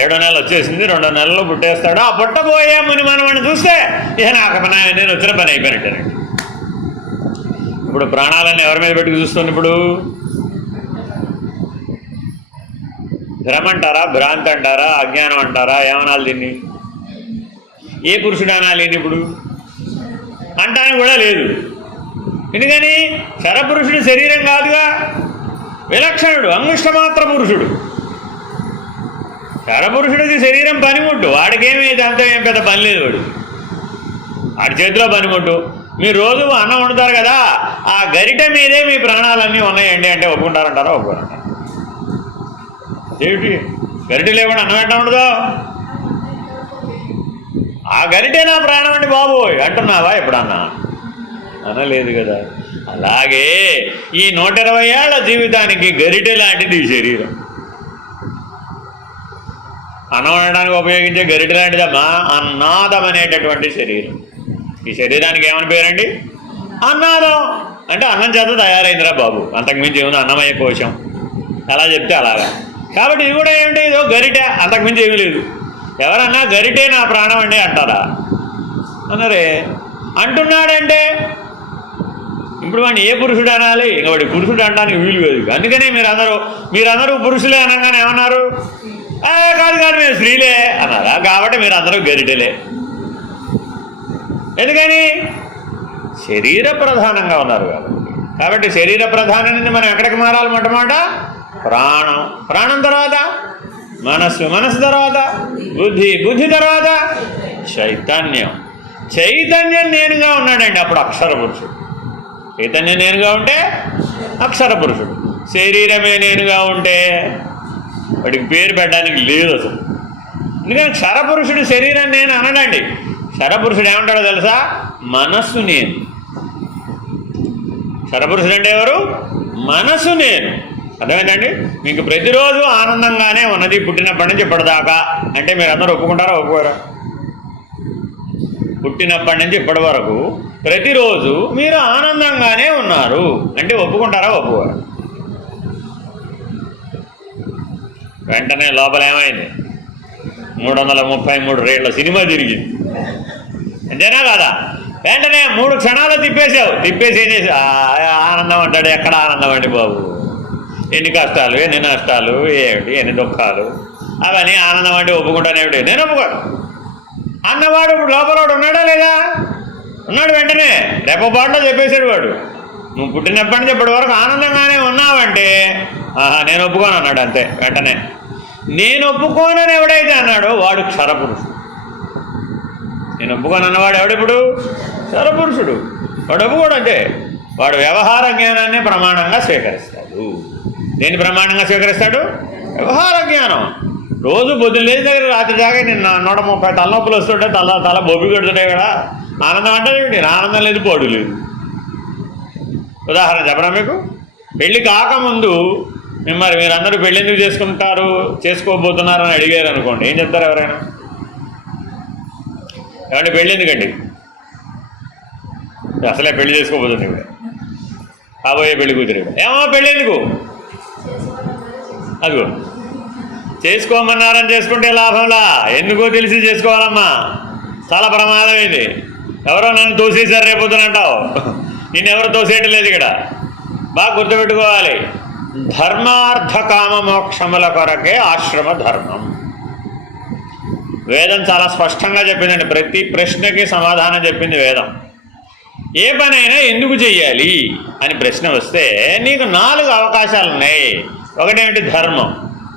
7వ నెలలు వచ్చేసింది, 2వ నెలలో పుట్టేస్తాడు. ఆ పుట్టబోయే ముని మనవాడిని చూస్తే ఇక నాకు నేను వచ్చిన పని అయిపోయినట్టేనండి. ఇప్పుడు ప్రాణాలన్నీ ఎవరి మీద పెట్టుకు చూస్తుంది? ఇప్పుడు భ్రమ అంటారా, భ్రాంతి అంటారా, అజ్ఞానం అంటారా, ఏమనాలి దీన్ని? ఏ పురుషుడు అనాలి? ఇప్పుడు అంటానికి కూడా లేదు. ఎందుకని? శరపురుషుడు శరీరం కాదుగా, విలక్షణుడు, అంగుష్టమాత్ర పురుషుడు. శరపురుషుడికి శరీరం పనిముట్టు, వాడికేమీ దాంతో ఏం పెద్ద పని లేదు. వాడి చేతిలో పనిముట్టు. మీరు రోజు అన్నం వండుతారు కదా, ఆ గరిటె మీదే మీ ప్రాణాలన్నీ ఉన్నాయండి అంటే ఒప్పుకుంటారంటారా? ఒప్పుకుంటారా? ఏమిటి గరిటె లేకుండా అన్నం ఎట్లా ఉండదు? ఆ గరిటే నా ప్రాణం అండి బాబోయ్ అంటున్నావా ఎప్పుడన్నా? అనలేదు కదా. అలాగే ఈ 120 ఏళ్ల జీవితానికి గరిటె లాంటిది ఈ శరీరం. అన్నం వండడానికి ఉపయోగించే గరిటె లాంటిదమ్మా అన్నాదం అనేటటువంటి శరీరం. ఈ శరీరానికి ఏమని పేరండి? అన్నాదం. అంటే అన్నం చేత తయారైందిరా బాబు, అంతకుమించి ఏముంది? అన్నమయ కోశం. అలా చెప్తే అలాగా. కాబట్టి ఇది కూడా ఏమిటి? ఇదో గరిటె, అంతకుమించి ఏమీ లేదు. ఎవరన్నా గరిటే నా ప్రాణం అండి అంటారా? అన్నారే. అంటున్నాడంటే ఇప్పుడు వాడిని ఏ పురుషుడు అనాలి? ఇంకా వాడి పురుషుడు అనడానికి వీలు లేదు. అందుకనే మీరందరూ పురుషులే అనగానే ఏమన్నారు? కాదు మేము స్త్రీలే అన్నారా? కాబట్టి మీరందరూ గరిటెలే. ఎందుకని? శరీర ప్రధానంగా ఉన్నారు కాబట్టి శరీర ప్రధానం నుండి మనం ఎక్కడికి మారాలి? మొట్టమొదట ప్రాణం, ప్రాణం తర్వాత మనస్సు, మనస్సు తర్వాత బుద్ధి, బుద్ధి తర్వాత చైతన్యం. చైతన్యం నేనుగా ఉన్నాడండి, అప్పుడు అక్షర పురుషుడు. చైతన్యం నేనుగా ఉంటే అక్షర పురుషుడు. శరీరమే నేనుగా ఉంటే వాడికి పేరు పెట్టడానికి లేదు అసలు. ఎందుకంటే క్షరపురుషుడు శరీరం నేను అనడండి. క్షరపురుషుడు ఏమంటాడో తెలుసా? మనస్సు నేను. క్షరపురుషుడు అంటే ఎవరు? మనస్సు నేను. అర్థమైందండి? మీకు ప్రతిరోజు ఆనందంగానే ఉన్నది పుట్టినప్పటి నుంచి ఇప్పటిదాకా అంటే మీరు అందరూ ఒప్పుకుంటారా? ఒప్పుకోరా? పుట్టినప్పటి నుంచి ఇప్పటి వరకు ప్రతిరోజు మీరు ఆనందంగానే ఉన్నారు అంటే ఒప్పుకుంటారా? ఒప్పుకోరా? వెంటనే లోపల ఏమైంది? 333 రేట్ల సినిమా తిరిగింది. అంతేనా కాదా? వెంటనే 3 క్షణాలు తిప్పేసి ఏం చేసి ఆనందం అంటాడు. ఎక్కడ ఆనందం అండి బాబు? ఎన్ని కష్టాలు, ఎన్ని నష్టాలు, ఏమిటి, ఎన్ని దుఃఖాలు, అవన్నీ ఆనందం అంటే ఒప్పుకుంటానేమిటి? నేను ఒప్పుకోను అన్నవాడు ఇప్పుడు లోపల ఉన్నాడా లేదా? ఉన్నాడు. వెంటనే రెప్పపాటులో చెప్పేశాడు వాడు, నువ్వు పుట్టినప్పటి నుంచి ఇప్పటి వరకు ఆనందంగానే ఉన్నావంటే నేను ఒప్పుకోను అన్నాడు. అంతే. వెంటనే నేను ఒప్పుకోనని ఎవడైతే అన్నాడో వాడు క్షరపురుషుడు. నేను ఒప్పుకోను అన్నవాడు ఎవడిప్పుడు? క్షరపురుషుడు. వాడు ఒప్పుకోడు. అంటే వాడు వ్యవహార జ్ఞానాన్ని ప్రమాణంగా స్వీకరిస్తాడు. దేని ప్రమాణంగా స్వీకరిస్తాడు? వ్యవహార జ్ఞానం. రోజు పొద్దున్న లేచి దగ్గర రాత్రి దాకా నేను 130 తలనొప్పులు వస్తుంటే తల బొబ్బి పెడుతుంటాయి కదా. ఆనందం అంటే ఏమిటి? ఆనందం లేదు, పోడు లేదు. ఉదాహరణ చెప్పనా మీకు? పెళ్ళి కాకముందు మీరందరూ పెళ్ళి ఎందుకు చేసుకోబోతున్నారని అడిగారు అనుకోండి, ఏం చెప్తారు ఎవరైనా? ఏమంటే పెళ్ళి ఎందుకండి? అసలే పెళ్లి చేసుకోబోతుంది ఇక్కడ, కాబోయే పెళ్లి కూతురు. ఏమో పెళ్ళి ఎందుకు? అదిగో చేసుకోమన్నారని చేసుకుంటే లాభంలా, ఎందుకో తెలిసి చేసుకోవాలమ్మా. చాలా ప్రమాదం ఇది. ఎవరో నన్ను తోసేశారు రేపొద్దునంటావు, నిన్నెవరో తోసేయటం లేదు ఇక్కడ. బాగా గుర్తుపెట్టుకోవాలి, ధర్మార్థ కామ మోక్షముల కొరకే ఆశ్రమ ధర్మం. వేదం చాలా స్పష్టంగా చెప్పిందండి, ప్రతి ప్రశ్నకి సమాధానం చెప్పింది వేదం. ఏ పనైనా ఎందుకు చెయ్యాలి అని ప్రశ్న వస్తే నీకు 4 అవకాశాలు ఉన్నాయి. ఒకటేమిటి? ధర్మం.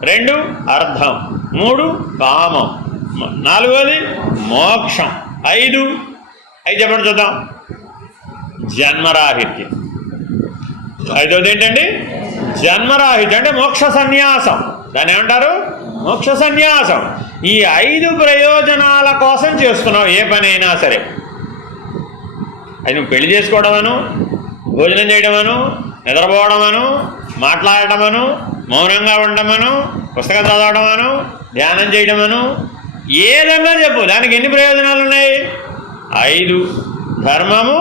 2 అర్థం. 3 కామం. 4వది మోక్షం. 5 చెప్పండి చూద్దాం. జన్మరాహిత్యం. 5వది ఏంటండి? జన్మరాహిత్యం, అంటే మోక్ష సన్యాసం. దాన్ని ఏమంటారు? మోక్ష సన్యాసం. ఈ 5 ప్రయోజనాల కోసం చేస్తున్నావు ఏ పనైనా సరే. అది నువ్వు పెళ్లి చేసుకోవడమను, భోజనం చేయడమను, నిద్రపోవడమను, మాట్లాడటమను, మౌనంగా ఉండమను, పుస్తకం చదవడమను, ధ్యానం చేయడమను, ఏదన్నా చెప్పు. దానికి ఎన్ని ప్రయోజనాలు ఉన్నాయి? 5. ధర్మము,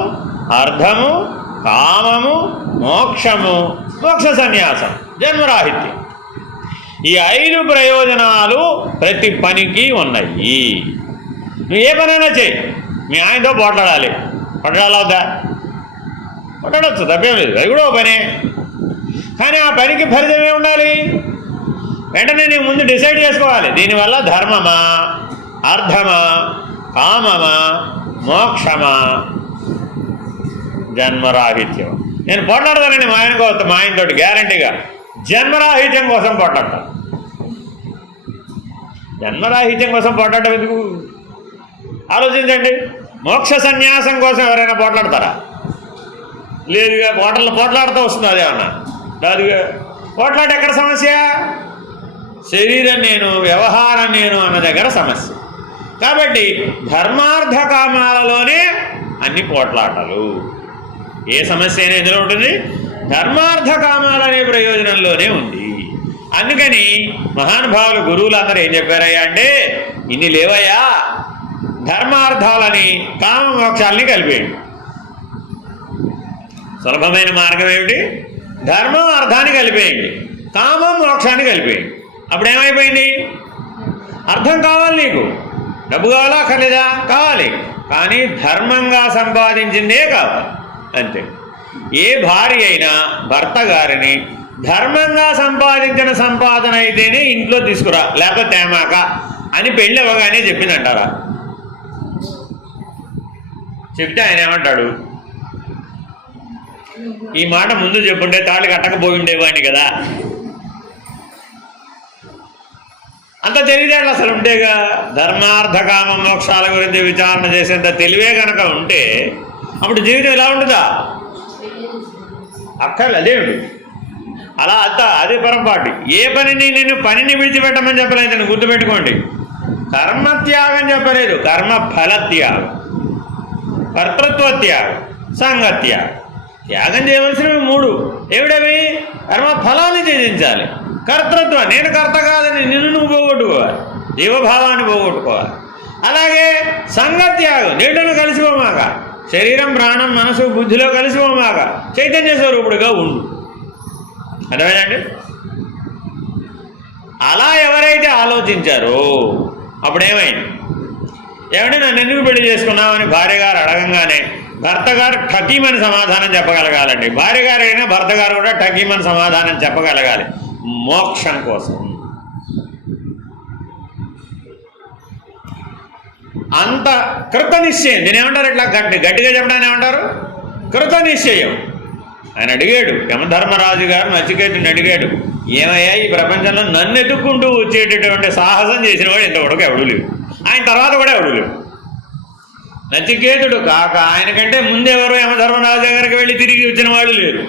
అర్థము, కామము, మోక్షము, మోక్ష సన్యాసం, జన్మరాహిత్యం. ఈ 5 ప్రయోజనాలు ప్రతి పనికి ఉన్నాయి. నువ్వు ఏ పనైనా చేయి. మీ ఆయనతో పోట్లాడాలి, పోట్లాడవద్దా? పోట్లాడవచ్చు, తప్పేం లేదు, అది కూడా ఒక పనే. కానీ ఆ పనికి ఫలితం ఏమి ఉండాలి? వెంటనే నీకు ముందు డిసైడ్ చేసుకోవాలి, దీనివల్ల ధర్మమా, అర్థమా, కామమా, మోక్షమా, జన్మరాహిత్యం. నేను పోట్లాడతానండి మా ఆయనతోటి గ్యారంటీగా. జన్మరాహిత్యం కోసం పోట్లాడతాను. జన్మరాహిత్యం కోసం పోట్లాడటం ఎందుకు? ఆలోచించండి. మోక్ష సన్యాసం కోసం ఎవరైనా పోట్లాడతారా? లేదుగా. పోట్లాడుతూ వస్తుంది అదేమన్నా? కాదుగా. పోట్లాట ఎక్కడ సమస్య? శరీరం నేను, వ్యవహారం నేను అన్న దగ్గర సమస్య. కాబట్టి ధర్మార్థ కామాలలోనే అన్ని పోట్లాటలు. ఏ సమస్య అయినా ఎందులో ఉంటుంది? ధర్మార్థ కామాలనే ప్రయోజనంలోనే ఉంది. అందుకని మహానుభావులు గురువులు అందరూ ఏం చెప్పారయ్యా అంటే, ఇన్ని లేవయ్యా, ధర్మార్థాలని కామ మోక్షాలని కలిపేయండి. సులభమైన మార్గం ఏమిటి? ధర్మం అర్థాన్ని కలిపేయండి, కామం మోక్షాన్ని కలిపేయండి. అప్పుడు ఏమైపోయింది? అర్థం కావాలి నీకు, డబ్బు కావాలా అక్కర్లేదా? కావాలి. కానీ ధర్మంగా సంపాదించిందే కావాలి, అంతే. ఏ భార్య అయినా భర్త గారిని ధర్మంగా సంపాదించిన సంపాదన అయితేనే ఇంట్లో తీసుకురా, లేకపోతే తేమాక అని పెళ్ళి అవ్వగానే చెప్పిందంటారా? చెప్తే ఆయన ఏమంటాడు? ఈ మాట ముందు చెప్పుంటే తాళి కట్టకపోయి ఉండేవాడిని కదా. అంత తెలివితేటలు అసలు ఉంటేగా. ధర్మార్థ కామ మోక్షాల గురించి విచారణ చేసేంత తెలివే కనుక ఉంటే అప్పుడు జీవితం ఎలా ఉంటుందా? అక్కర్లే, అదేమిటి అలా అదే పొరపాటు. ఏ పనిని నేను పనిని విడిచిపెట్టమని చెప్పలేదు, నేను గుర్తుపెట్టుకోండి. కర్మత్యాగం చెప్పలేదు, కర్మ ఫలత్యాగం, కర్తృత్వ త్యాగం, సంగత్యాగం. త్యాగం చేయవలసినవి 3. ఏమిటవి? కర్మ ఫలాన్ని త్యజించాలి, కర్తృత్వం, నేను కర్త కాదని నిన్ను నువ్వు పోగొట్టుకోవాలి, జీవభావాన్ని పోగొట్టుకోవాలి. అలాగే సంగత్యాగం, నీటిలో కలిసిపోమాక, శరీరం ప్రాణం మనసు బుద్ధిలో కలిసిపోమాక చైతన్య స్వరూపుడుగా ఉండు. అర్థమేనండి? అలా ఎవరైతే ఆలోచించారో అప్పుడేమైంది? ఏమంటే నన్ను ఎందుకు పెళ్లి చేసుకున్నామని భార్య గారు అడగంగానే భర్త గారు ఠకీమని సమాధానం చెప్పగలగాలండి. భార్య గారు అయినా భర్త గారు కూడా ఠకీమని సమాధానం చెప్పగలగాలి. మోక్షం కోసం అంత కృత నిశ్చయం. దీని ఏమంటారు? ఇట్లా గట్టిగా చెప్పడాన్ని ఏమంటారు? కృత నిశ్చయం. ఆయన అడిగాడు, యమధర్మరాజు గారు నచికేతుడిని అడిగాడు, ఏమయ్యా ఈ ప్రపంచంలో నన్ను ఎదుక్కుంటూ వచ్చేటటువంటి సాహసం చేసిన వాడు ఇంతవరకు ఎవడు లేవు, ఆయన తర్వాత కూడా ఎవడు లేవు. నచికేతుడు కాక ఆయనకంటే ముందెవరో యమధర్మరాజు దగ్గరికి వెళ్ళి తిరిగి వచ్చిన వాళ్ళు లేరు.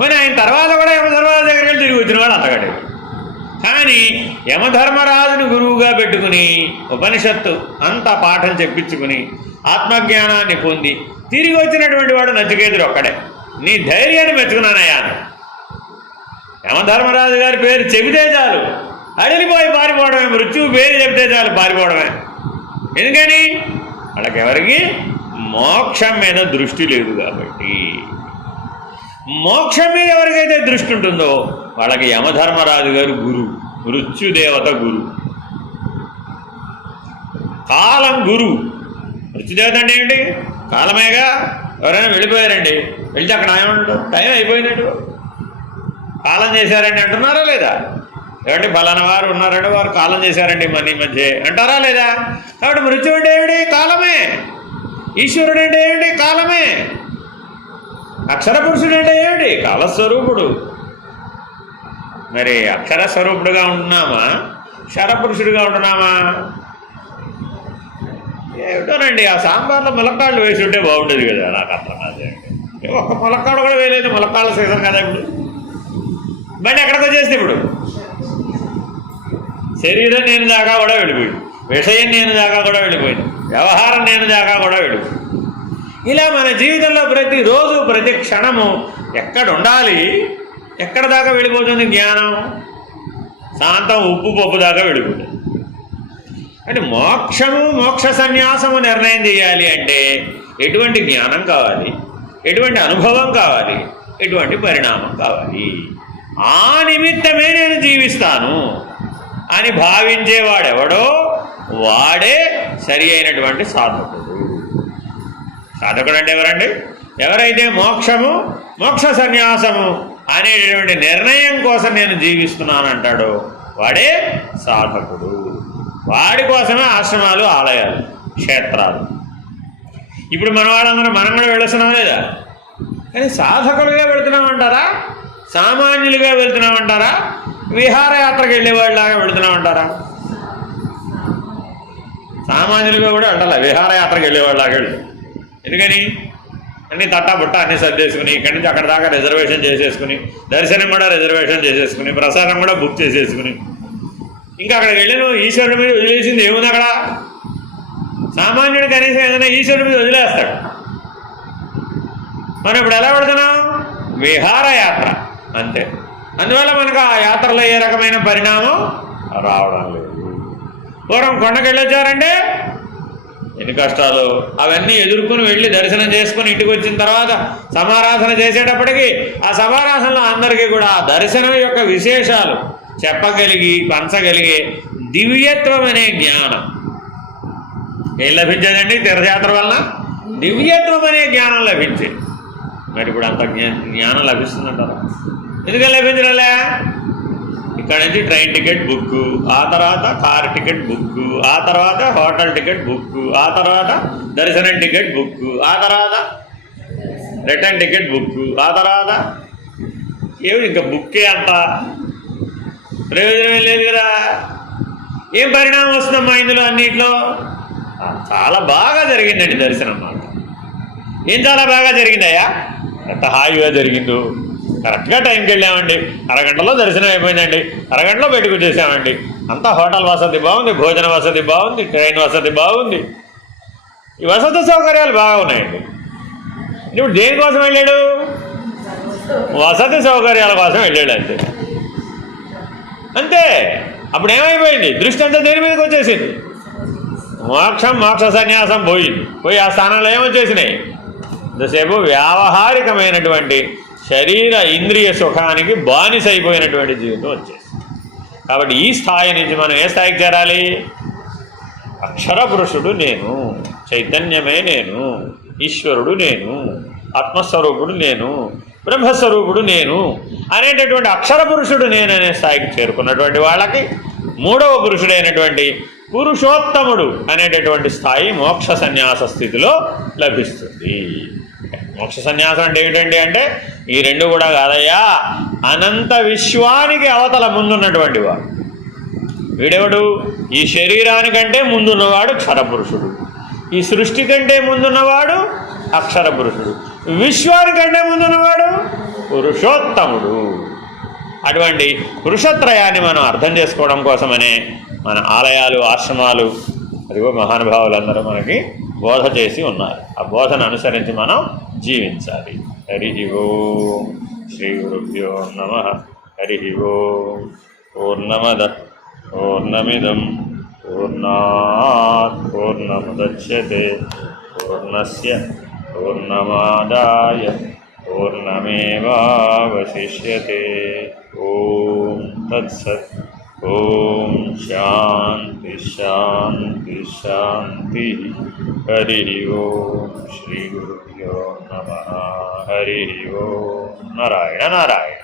మరి ఆయన తర్వాత కూడా యమధర్మరాజు దగ్గరికి వెళ్ళి తిరిగి వచ్చిన వాడు అంతగాడు. కానీ యమధర్మరాజును గురువుగా పెట్టుకుని ఉపనిషత్తు అంతా పాఠం చెప్పించుకుని ఆత్మజ్ఞానాన్ని పొంది తిరిగి వచ్చినటువంటి వాడు నచికేతుడు ఒక్కడే. నీ ధైర్యాన్ని మెచ్చుకున్నానయ్యా. యమధర్మరాజు గారి పేరు చెబితే చాలు అడిగిపోయి పారిపోవడమే, మృత్యువు పేరు చెబితే చాలు పారిపోవడమే. ఎందుకని? వాళ్ళకెవరికి మోక్షం మీద దృష్టి లేదు. కాబట్టి మోక్షం మీద ఎవరికైతే దృష్టి ఉంటుందో వాళ్ళకి యమధర్మరాజు గారు గురు, మృత్యుదేవత గురు, కాలం గురు. మృత్యుదేవత అంటే ఏంటి? కాలమేగా. ఎవరైనా వెళ్ళిపోయారండి, వెళ్తే అక్కడ ఏమంటాడు? టైం అయిపోయినట్టు కాలం చేశారండి అంటున్నారా లేదా? ఏమంటే ఫలానా వారు ఉన్నారంటే వారు కాలం చేశారండి మన మధ్య అంటారా లేదా? కాబట్టి మృత్యు అంటే ఏమిటి? కాలమే. ఈశ్వరుడు అంటే ఏమిటి? కాలమే. అక్షర పురుషుడు అంటే ఏమిటి? కాలస్వరూపుడు. మరి అక్షర స్వరూపుడుగా ఉంటున్నామా, క్షరపురుషుడిగా ఉంటున్నామా? ఏమిటోనండి, ఆ సాంబార్లో ములక్కాళ్ళు వేసి ఉంటే బాగుండేది కదా. నాకు అర్థం కాదండి. ఒక్క ములక్కాడు కూడా వేయలేదు. ములక్కాళ్ళ సీజన్ కదా ఇప్పుడు. బండి ఎక్కడికి వచ్చేస్తే ఇప్పుడు శరీరం నేను దాకా కూడా వెళ్ళిపోయింది, విషయం నేను దాకా కూడా వెళ్ళిపోయింది, వ్యవహారం నేను దాకా కూడా వెళ్ళిపోయింది. ఇలా మన జీవితంలో ప్రతిరోజు ప్రతి క్షణము ఎక్కడ ఉండాలి, ఎక్కడ దాకా వెళ్ళిపోతుంది జ్ఞానం? శాంతం ఉప్పు పప్పు దాకా వెళ్ళిపోతుంది. అంటే మోక్షము, మోక్ష సన్యాసము నిర్ణయం చేయాలి అంటే ఎటువంటి జ్ఞానం కావాలి, ఎటువంటి అనుభవం కావాలి, ఎటువంటి పరిణామం కావాలి? ఆ నిమిత్తమే నేను జీవిస్తాను అని భావించేవాడెవడో వాడే సరి అయినటువంటి సాధకుడు. సాధకుడు అంటే ఎవరండి? ఎవరైతే మోక్షము, మోక్ష సన్యాసము అనేటటువంటి నిర్ణయం కోసం నేను జీవిస్తున్నానంటాడో వాడే సాధకుడు. వాడి కోసమే ఆశ్రమాలు, ఆలయాలు, క్షేత్రాలు. ఇప్పుడు మన వాళ్ళందరూ మనం కూడా వెళుతున్నాం లేదా? కానీ సాధకులుగా వెళుతున్నామంటారా, సామాన్యులుగా వెళ్తున్నామంటారా, విహారయాత్రకు వెళ్ళేవాళ్ళలాగా వెళుతున్నామంటారా? సామాన్యులుగా కూడా వెళ్ళాలి, విహారయాత్రకు వెళ్ళేవాళ్ళలాగా వెళ్ళు. ఎందుకని? అన్నీ తట్టాబుట్ట అన్నీ సర్దేసుకుని ఇక్కడి నుంచి అక్కడ దాకా రిజర్వేషన్ చేసేసుకుని, దర్శనం కూడా రిజర్వేషన్ చేసేసుకుని, ప్రసాదం కూడా బుక్ చేసేసుకుని, ఇంకా అక్కడికి వెళ్ళిన ఈశ్వరుడి మీద వదిలేసింది ఏముంది అక్కడ? సామాన్యుడు కనీసం ఏదైనా ఈశ్వరుడి మీద వదిలేస్తాడు. మనం ఇప్పుడు ఎలా పెడుతున్నాం? విహారయాత్ర అంతే. అందువల్ల మనకు ఆ యాత్రలో ఏ రకమైన పరిణామం రావడం లేదు. పూర్వం కొండకి వెళ్ళొచ్చారంటే ఎన్ని కష్టాలు, అవన్నీ ఎదుర్కొని వెళ్ళి దర్శనం చేసుకుని ఇంటికి వచ్చిన తర్వాత సమారాధన చేసేటప్పటికి ఆ సమారాధనలో అందరికీ కూడా ఆ దర్శనం యొక్క విశేషాలు చెప్పగలిగి పంచగలిగే దివ్యత్వం అనే జ్ఞానం ఏం లభించేదండి? తీర్థయాత్ర వలన దివ్యత్వం అనే జ్ఞానం లభించేది. మరి ఇప్పుడు అంత జ్ఞానం లభిస్తుందంటారా? ఎందుకని లభించలే? ఇక్కడ నుంచి ట్రైన్ టికెట్ బుక్కు, ఆ తర్వాత కార్ టికెట్ బుక్కు, ఆ తర్వాత హోటల్ టికెట్ బుక్కు, ఆ తర్వాత దర్శనం టికెట్ బుక్కు, ఆ తర్వాత రిటర్న్ టికెట్ బుక్కు, ఆ తర్వాత ఏమిటి ఇంకా బుక్కే అంత ప్రయోజనం లేదు కదా. ఏం పరిణామం వస్తుందమ్మా ఇందులో అన్నింటిలో? చాలా బాగా జరిగిందండి దర్శనం మాట. ఏం చాలా బాగా జరిగిందయ్యా? ఎంత హాయిగా జరిగిందో. కరెక్ట్గా టైంకి వెళ్ళామండి, అరగంటలో దర్శనం అయిపోయిందండి, అరగంటలో బయటకు వచ్చేసామండి. అంతా హోటల్ వసతి బాగుంది, భోజన వసతి బాగుంది, ట్రైన్ వసతి బాగుంది, ఈ వసతి సౌకర్యాలు బాగా ఉన్నాయండి. ఇప్పుడు దేనికోసం వెళ్ళాడు? వసతి సౌకర్యాల కోసం వెళ్ళాడు అంతే. అంతే. అప్పుడు ఏమైపోయింది? దృష్టి అంతా దేని మీదకి వచ్చేసింది? మోక్షం, మోక్ష సన్యాసం పోయి ఆ స్థానంలో ఏమొచ్చేసినాయి? ఇంతసేపు వ్యావహారికమైనటువంటి శరీర ఇంద్రియ సుఖానికి బానిస అయిపోయినటువంటి జీవితం వచ్చేసింది. కాబట్టి ఈ స్థాయి నుంచి మనం ఏ స్థాయికి చేరాలి? అక్షర పురుషుడు నేను, చైతన్యమే నేను, ఈశ్వరుడు నేను, ఆత్మస్వరూపుడు నేను, బ్రహ్మస్వరూపుడు నేను అనేటటువంటి అక్షర పురుషుడు నేను అనే స్థాయికి చేరుకున్నటువంటి వాళ్ళకి మూడవ పురుషుడైనటువంటి పురుషోత్తముడు అనేటటువంటి స్థాయి మోక్ష సన్యాస స్థితిలో లభిస్తుంది. మోక్ష సన్యాసం అంటే ఏమిటండి అంటే ఈ రెండు కూడా కాదయ్యా, అనంత విశ్వానికి అవతల ముందున్నటువంటి వాడు. వీడెవడు? ఈ శరీరానికంటే ముందున్నవాడు క్షరపురుషుడు, ఈ సృష్టి కంటే ముందున్నవాడు అక్షర పురుషుడు, విశ్వానికంటే ముందున్నవాడు పురుషోత్తముడు. అటువంటి పురుషత్రయాన్ని మనం అర్థం చేసుకోవడం కోసమనే మన ఆలయాలు, ఆశ్రమాలు, అదిగో మహానుభావులందరూ మనకి బోధ చేసి ఉన్నారు. ఆ బోధన అనుసరించి మనం జీవించాలి. హరి ఓం శ్రీ గురుభ్యో నమః. హరి ఓం పూర్ణమద పూర్ణమిదం పూర్ణాత్ పూర్ణముదచ్యతే పూర్ణస్య పూర్ణమాదాయ పూర్ణమేవావశిష్యతే. ఓం తత్సత్. ఓం శాంతి శాంతి శాంతి. హరి ఓం. శ్రీ గురుభ్యో నమః. హరి ఓం. నారాయణ నారాయణ.